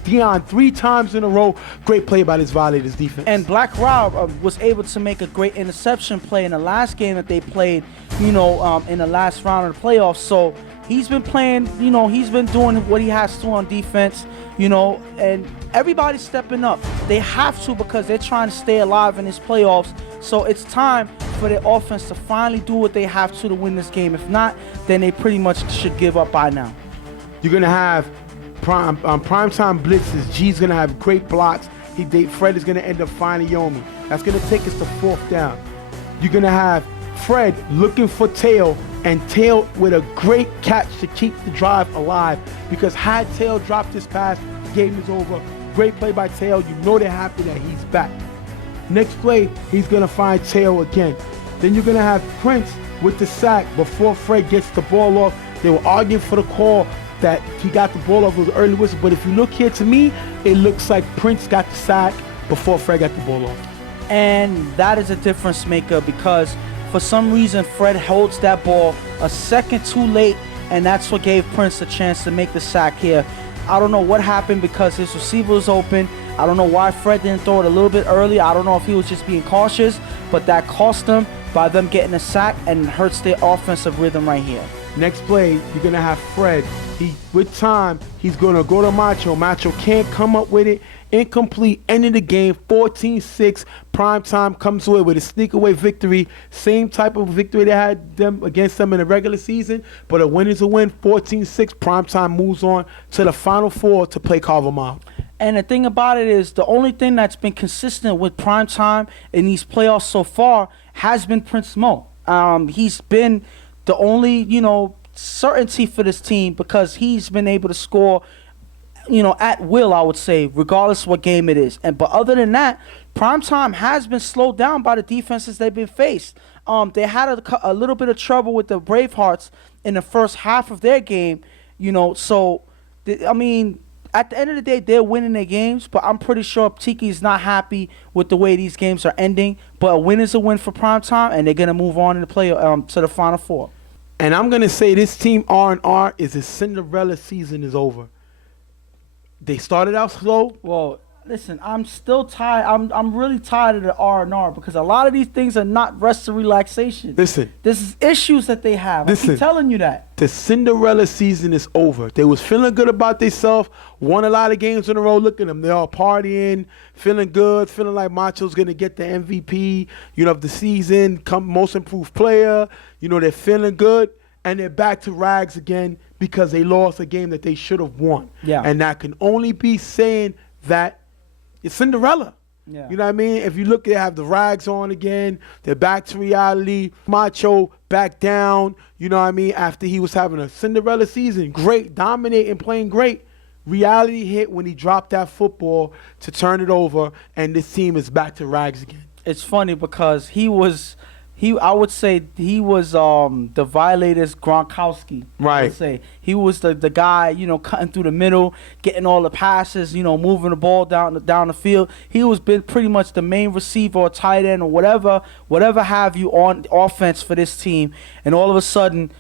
Dion 3 times in a row. Great play by this Violators defense. And Black Rob was able to make a great interception play in the last game that they played, in the last round of the playoffs. So he's been playing, he's been doing what he has to on defense, and everybody's stepping up. They have to because they're trying to stay alive in this playoffs. So it's time for their offense to finally do what they have to win this game. If not, then they pretty much should give up by now. You're going to have primetime blitzes. G's going to have great blocks. Fred is going to end up finding Yomi. That's going to take us to 4th down. You're going to have Fred looking for Tail, and Tail with a great catch to keep the drive alive, because had Tail dropped this pass, the game is over. Great play by Tail. You know they're happy that he's back. Next play, he's going to find Tail again. Then you're going to have Prince with the sack before Fred gets the ball off. They were arguing for the call that he got the ball off with an early whistle. But if you look here, to me, it looks like Prince got the sack before Fred got the ball off. And that is a difference maker, because for some reason, Fred holds that ball a second too late, and that's what gave Prince a chance to make the sack here. I don't know what happened because his receiver was open. I don't know why Fred didn't throw it a little bit early. I don't know if he was just being cautious, but that cost them by them getting a sack and hurts their offensive rhythm right here. Next play, you're going to have Fred. With time, he's going to go to Macho. Macho can't come up with it. Incomplete, ending the game, 14-6. Primetime comes away with a sneak-away victory. Same type of victory they had against them in the regular season, but a win is a win. 14-6. Primetime moves on to the Final Four to play Carver Mob. And the thing about it is, the only thing that's been consistent with Primetime in these playoffs so far has been Prince Mo. He's been the only, certainty for this team, because he's been able to score, at will, I would say, regardless of what game it is. But other than that, Primetime has been slowed down by the defenses they've been faced. They had a little bit of trouble with the Bravehearts in the first half of their game, so, at the end of the day, they're winning their games, but I'm pretty sure Tiki is not happy with the way these games are ending. But a win is a win for Primetime, and they're going to move on in the to the Final Four. And I'm going to say this team R&R is a Cinderella season is over. They started out slow. Well, listen, I'm still tired. I'm really tired of the R&R, because a lot of these things are not rest and relaxation. Listen. This is issues that they have. Listen, I keep telling you that. The Cinderella season is over. They was feeling good about themselves, won a lot of games in a row. Look at them. They're all partying, feeling good, feeling like Macho's going to get the MVP, of the season, most improved player. They're feeling good, and they're back to rags again because they lost a game that they should have won. Yeah. And that can only be saying that it's Cinderella. Yeah. You know what I mean? If you look, they have the rags on again. They're back to reality. Macho back down, after he was having a Cinderella season. Great, dominating, playing great. Reality hit when he dropped that football to turn it over, and this team is back to rags again. It's funny because I would say he was the Violators Gronkowski. Right. I would say he was the guy, cutting through the middle, getting all the passes, moving the ball down the field. He was been pretty much the main receiver or tight end or whatever have you on offense for this team. And all of a sudden,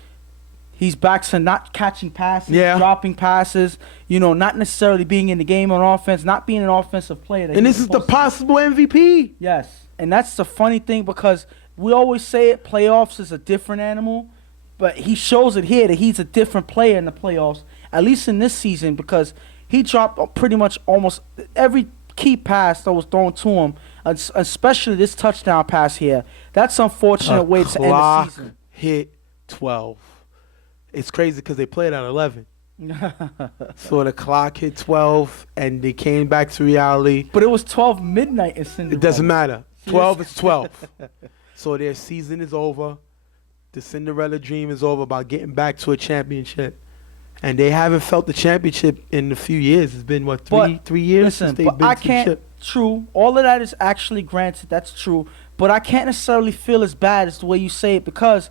he's back to not catching passes, dropping passes, not necessarily being in the game on offense, not being an offensive player. And this is the possible MVP. Yes. And that's the funny thing, because we always say it, playoffs is a different animal, but he shows it here that he's a different player in the playoffs, at least in this season, because he dropped pretty much almost every key pass that was thrown to him, especially this touchdown pass here. That's an unfortunate way to end the season. Hit 12. It's crazy because they played at 11. So the clock hit 12, and they came back to reality. But it was 12 midnight in Cinderella. It doesn't matter. 12 is 12. So their season is over. The Cinderella dream is over about getting back to a championship. And they haven't felt the championship in a few years. It's been, what, three years since they've been to the chip. True. All of that is actually granted. That's true. But I can't necessarily feel as bad as the way you say it, because,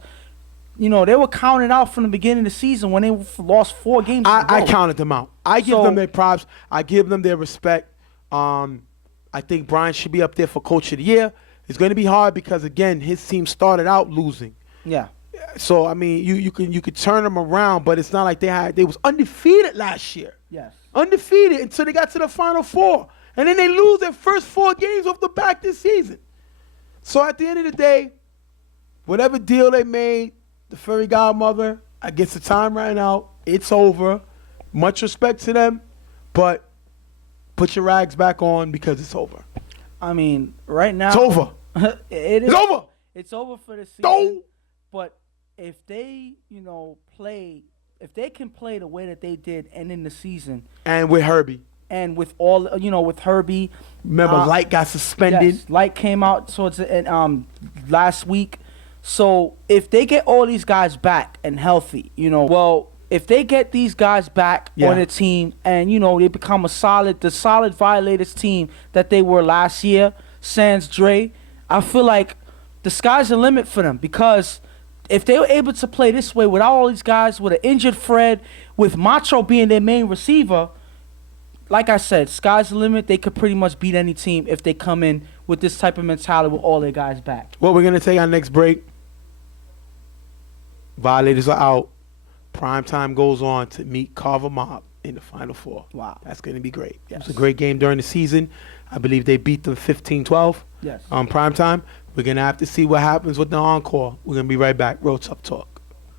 they were counted out from the beginning of the season when they lost 4 games. I counted them out. I give them their props. I give them their respect. I think Brian should be up there for Coach of the Year. It's going to be hard because, again, his team started out losing. Yeah. So, you could turn them around, but it's not like they was undefeated last year. Yes. Undefeated until they got to the Final Four. And then they lose their first 4 games off the back this season. So at the end of the day, whatever deal they made, the fairy godmother, I guess the time ran out. It's over. Much respect to them, but put your rags back on because it's over. I mean, right now. It's over. It's over. It's over for the season. No. But if they, if they can play the way that they did and in the season. And with Herbie. And with all, with Herbie. Remember, Light got suspended. Yes, Light came out last week. So if they get all these guys back and healthy, if they get these guys back on the team and, they become the solid Violators team that they were last year, sans Dre, I feel like the sky's the limit for them because if they were able to play this way without all these guys, with an injured Fred, with Macho being their main receiver, like I said, sky's the limit. They could pretty much beat any team if they come in with this type of mentality with all their guys back. Well, we're going to take our next break. Violators are out. Primetime goes on to meet Carver Mob in the Final Four. Wow. That's going to be great. Yes. It was a great game during the season. I believe they beat them 15-12 Yes. on primetime. We're going to have to see what happens with the encore. We're going to be right back. Real Tough Talk.